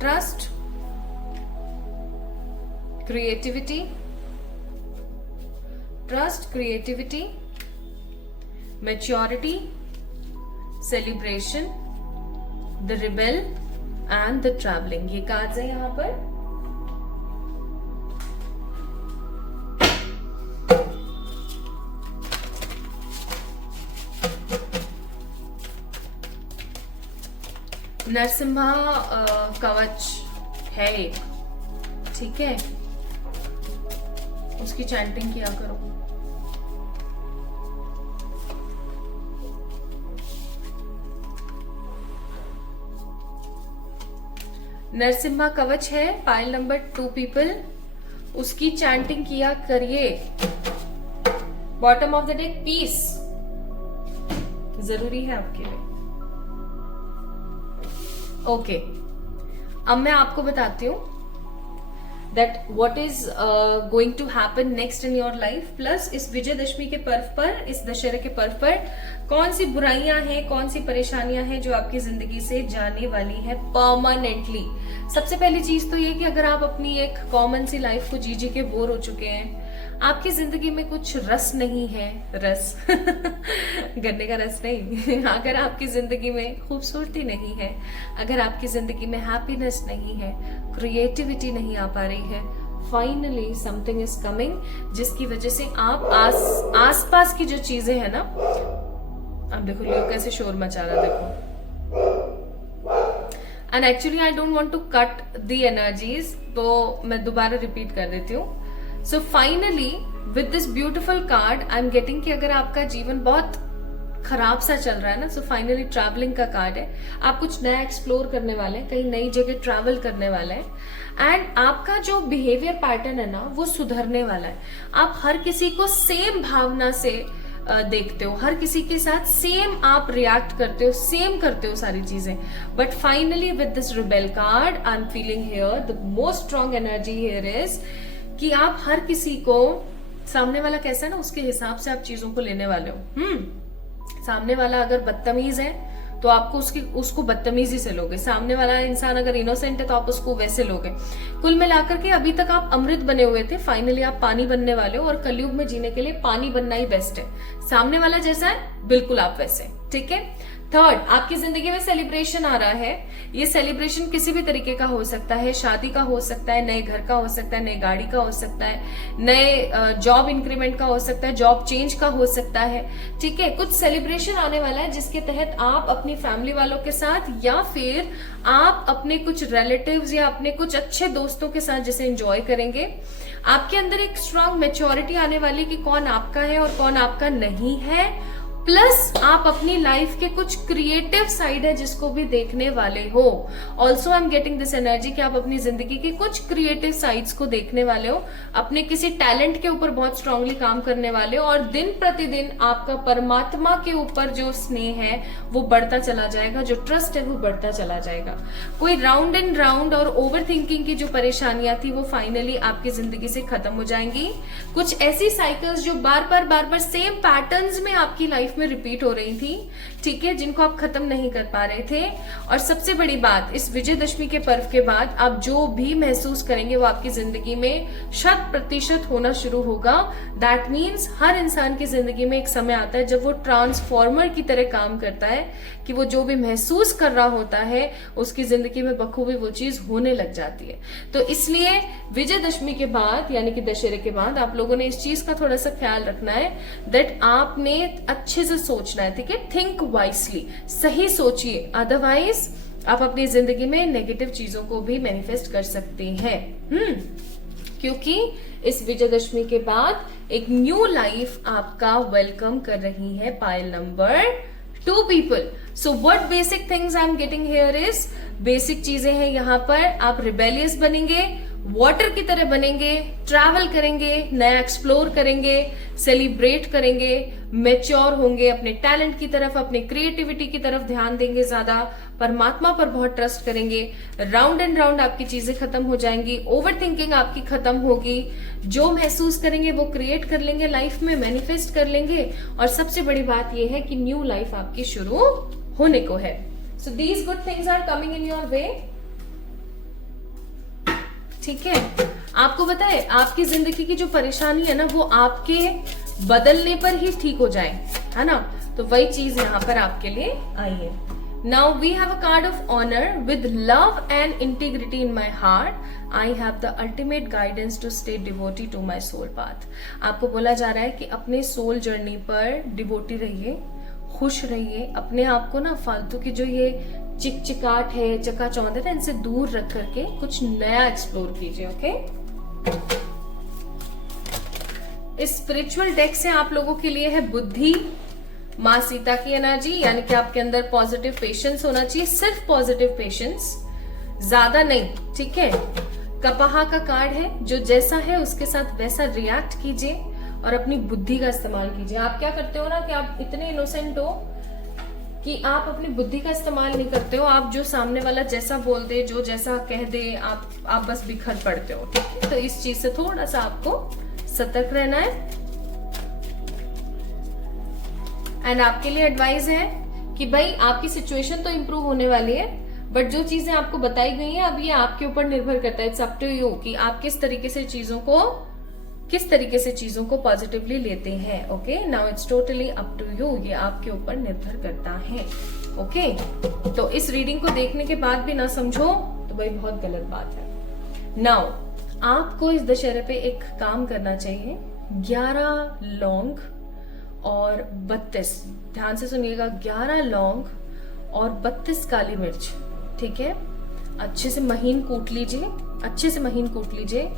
Trust, creativity, trust, creativity, maturity, celebration, the rebel and the travelling, ये कार्ड्स है यहां पर। नरसिम्हा कवच है एक, ठीक है, उसकी चैंटिंग किया करो। नरसिम्हा कवच है पाइल नंबर 2 पीपल, उसकी चैंटिंग किया करिए। Bottom of the deck piece जरूरी है आपके लिए। ओके, अब मैं आपको बताती हूं that what is going to happen next in your life, plus इस विजयदशमी के पर्व पर, इस दशहरे के पर्व पर कौन सी बुराइयां हैं, कौन सी परेशानियां हैं जो आपकी जिंदगी से जाने वाली है परमानेंटली। सबसे पहली चीज तो ये कि अगर आप अपनी एक कॉमन सी लाइफ को जी जी के बोर हो चुके हैं, आपकी जिंदगी में कुछ रस नहीं है, रस गन्ने का रस नहीं अगर आपकी जिंदगी में खूबसूरती नहीं है, अगर आपकी जिंदगी में हैप्पीनेस नहीं है, क्रिएटिविटी नहीं आ पा रही है, फाइनली समथिंग इज कमिंग, जिसकी वजह से आप आसपास की जो चीजें हैं ना, अब देखो लियो कैसे शोर मचा रहा है, देखो। And actually I don't want to cut the energies, तो मैं दोबारा रिपीट कर देती हूँ। So finally with this beautiful card I am getting कि अगर आपका जीवन बहुत खराब सा चल रहा है ना, सो फाइनली ट्रैवलिंग का कार्ड है। आप कुछ नया एक्सप्लोर करने वाले हैं, कहीं नई जगह ट्रैवल करने वाले हैं, एंड आपका जो बिहेवियर पैटर्न है ना वो सुधरने वाला है। आप हर किसी को सेम भावना से देखते हो, हर किसी के साथ सेम आप रिएक्ट करते हो, सेम करते हो सारी चीजें, but finally with this rebel card I am feeling here the most strong energy here is कि आप हर किसी को सामने वाला कैसा है ना, उसके हिसाब से आप चीजों को लेने वाले हो। सामने वाला अगर बदतमीज है तो आपको उसको बदतमीजी से लोगे। सामने वाला इंसान अगर इनोसेंट है तो आप उसको वैसे लोगे। कुल मिलाकर के अभी तक आप अमृत बने हुए थे, फाइनली आप पानी बनने वाले हो, और कलयुग में जीने के लिए पानी बनना ही बेस्ट है। सामने वाला जैसा है बिल्कुल आप वैसे, ठीक है। थर्ड, आपकी जिंदगी में सेलिब्रेशन आ रहा है। ये सेलिब्रेशन किसी भी तरीके का हो सकता है, शादी का हो सकता है, नए घर का हो सकता है, नई गाड़ी का हो सकता है, नए जॉब इंक्रीमेंट का हो सकता है, जॉब चेंज का हो सकता है, ठीक है। कुछ सेलिब्रेशन आने वाला है जिसके तहत आप अपनी फैमिली वालों के साथ या फिर आप अपने कुछ रिलेटिव्स या अपने कुछ अच्छे दोस्तों के साथ जैसे एंजॉय करेंगे। आपके अंदर एक स्ट्रांग मैच्योरिटी आने वाली कि कौन आपका है और कौन आपका नहीं है। प्लस आप अपनी लाइफ के कुछ क्रिएटिव साइड है जिसको भी देखने वाले हो। Also I am getting this energy कि आप अपनी जिंदगी की कुछ क्रिएटिव साइड्स को देखने वाले हो, अपने किसी टैलेंट के ऊपर बहुत स्ट्रांगली काम करने वाले हो, और दिन प्रतिदिन आपका परमात्मा के ऊपर जो स्नेह है वो बढ़ता चला जाएगा, जो ट्रस्ट है वो बढ़ता चला जाएगा। कोई राउंड एंड राउंड और ओवर थिंकिंग की जो परेशानियां थी वो फाइनली आपकी जिंदगी से खत्म हो जाएंगी। कुछ ऐसी साइकिल्स जो बार बार सेम पैटर्न्स में आपकी लाइफ में रिपीट हो रही थी, ठीक है, जिनको आप खत्म नहीं कर पा रहे थे। और सबसे बड़ी बात, इस विजयदशमी के पर्व के बाद आप जो भी महसूस करेंगे वो आपकी जिंदगी में 100% होना शुरू होगा। दैट मीन्स हर इंसान की जिंदगी में एक समय आता है जब वो ट्रांसफॉर्मर की तरह काम करता है कि वो जो भी महसूस कर रहा होता है उसकी जिंदगी में बखूबी वो चीज होने लग जाती है। तो इसलिए विजयदशमी के बाद यानी कि दशहरे के बाद आप लोगों ने इस चीज का थोड़ा सा ख्याल रखना है दैट आपने अच्छे से सोचना है, ठीक है। थिंक वाइसली, सही सोचिए, अदरवाइज आप अपनी जिंदगी में नेगेटिव चीजों को भी मैनिफेस्ट कर सकते हैं। क्योंकि इस विजयदशमी के बाद एक न्यू लाइफ आपका वेलकम कर रही है pile number 2 people. So what basic things I am getting here is, basic चीजें हैं यहाँ पर। आप रिबेलियस बनेंगे, वाटर की तरह बनेंगे, ट्रैवल करेंगे, नया एक्सप्लोर करेंगे, सेलिब्रेट करेंगे, मैच्योर होंगे, अपने टैलेंट की तरफ, अपने क्रिएटिविटी की तरफ ध्यान देंगे ज्यादा, परमात्मा पर बहुत ट्रस्ट करेंगे। राउंड एंड राउंड आपकी चीजें खत्म हो जाएंगी, ओवर थिंकिंग आपकी खत्म होगी। जो महसूस करेंगे वो क्रिएट कर लेंगे, लाइफ में मैनिफेस्ट कर लेंगे। और सबसे बड़ी बात यह है कि न्यू लाइफ आपकी शुरू होने को है। So these good things are coming in your way, ठीक है। आपको बताए आपकी जिंदगी की जो परेशानी है ना वो आपके बदलने पर ही ठीक हो जाए, है ना। तो वही चीज यहाँ पर आपके लिए आई है। Now we have a card of honour with love and integrity in my heart. I have the ultimate guidance to stay devoted to my soul path. आपको बोला जा रहा है कि अपने सोल जर्नी पर डिवोटी रहिए, खुश रहिए, अपने आप को ना फालतू की जो ये चिकचिकाट है, चकाचौंध है, इनसे दूर रख करके कुछ नया एक्सप्लोर कीजिए, ओके। इस स्पिरिचुअल डेक से आप लोगों के लिए है बुद्धि, माँ सीता की एनर्जी, यानी कि आपके अंदर पॉजिटिव पेशेंस होना चाहिए, सिर्फ पॉजिटिव पेशेंस, ज्यादा नहीं, ठीक है। कपहा का कार्ड है, जो जैसा है उसके साथ वैसा रिएक्ट कीजिए और अपनी बुद्धि का इस्तेमाल कीजिए। आप क्या करते हो ना कि आप इतने इनोसेंट हो कि आप अपनी बुद्धि का इस्तेमाल नहीं करते हो। आप जो सामने वाला जैसा बोल दे, जो जैसा कह दे, आप बस बिखर पड़ते हो, ठीक है। तो इस चीज से थोड़ा सा आपको सतर्क रहना है। एंड आपके लिए एडवाइस है कि भाई आपकी सिचुएशन तो इंप्रूव होने वाली है, बट जो चीजें आपको बताई गई हैं अब ये आपके ऊपर निर्भर करता है। इट्स अप टू यू कि आप किस तरीके से चीजों को पॉजिटिवली लेते हैं, okay. Now it's totally up to you, ये आपके ऊपर निर्भर करता है, ओके। तो इस रीडिंग को देखने के बाद भी ना समझो तो भाई बहुत गलत बात है। नाउ आपको इस दशहरे पे एक काम करना चाहिए, 11 लौंग और 32, ध्यान से सुनिएगा, 11 लौंग और 32 काली मिर्च, ठीक है। अच्छे से महीन कूट लीजिए,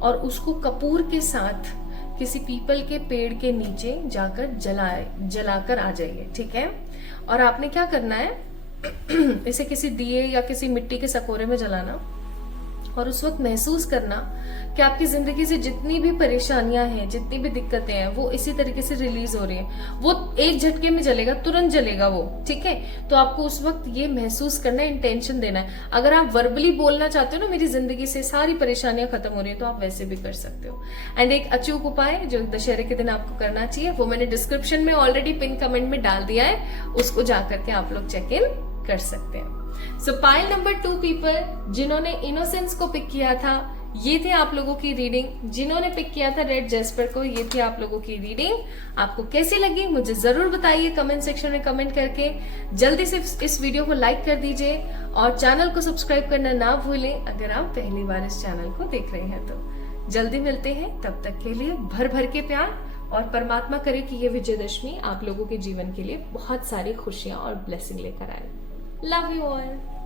और उसको कपूर के साथ किसी पीपल के पेड़ के नीचे जाकर जलाकर आ जाइए, ठीक है। और आपने क्या करना है, इसे किसी दिए या किसी मिट्टी के सकोरे में जलाना, और उस वक्त महसूस करना कि आपकी जिंदगी से जितनी भी परेशानियां हैं, जितनी भी दिक्कतें हैं, वो इसी तरीके से रिलीज हो रही हैं। वो एक झटके में जलेगा, तुरंत जलेगा वो, ठीक है। तो आपको उस वक्त ये महसूस करना है, इंटेंशन देना है। अगर आप वर्बली बोलना चाहते हो ना, मेरी जिंदगी से सारी परेशानियां खत्म हो रही है, तो आप वैसे भी कर सकते हो। एंड एक अचूक उपाय जो दशहरे के दिन आपको करना चाहिए, वो मैंने डिस्क्रिप्शन में ऑलरेडी पिन कमेंट में डाल दिया है, उसको जाकर के आप लोग चेक इन कर सकते हैं। सो पाइल नंबर 2 पीपल जिन्होंने इनोसेंस को पिक किया था, ये थे आप लोगों की रीडिंग। जिन्होंने पिक किया था रेड जेस्पर को, ये थी आप लोगों की रीडिंग। आपको कैसी लगी मुझे जरूर बताइए कमेंट सेक्शन में कमेंट करके। जल्दी से इस वीडियो को लाइक कर दीजिए और चैनल को सब्सक्राइब करना ना भूलें अगर आप पहली बार इस चैनल को देख रहे हैं तो। जल्दी मिलते हैं, तब तक के लिए भर भर के प्यार, और परमात्मा करे कि ये विजयदशमी आप लोगों के जीवन के लिए बहुत सारी खुशियां और ब्लेसिंग लेकर आए। Love you all.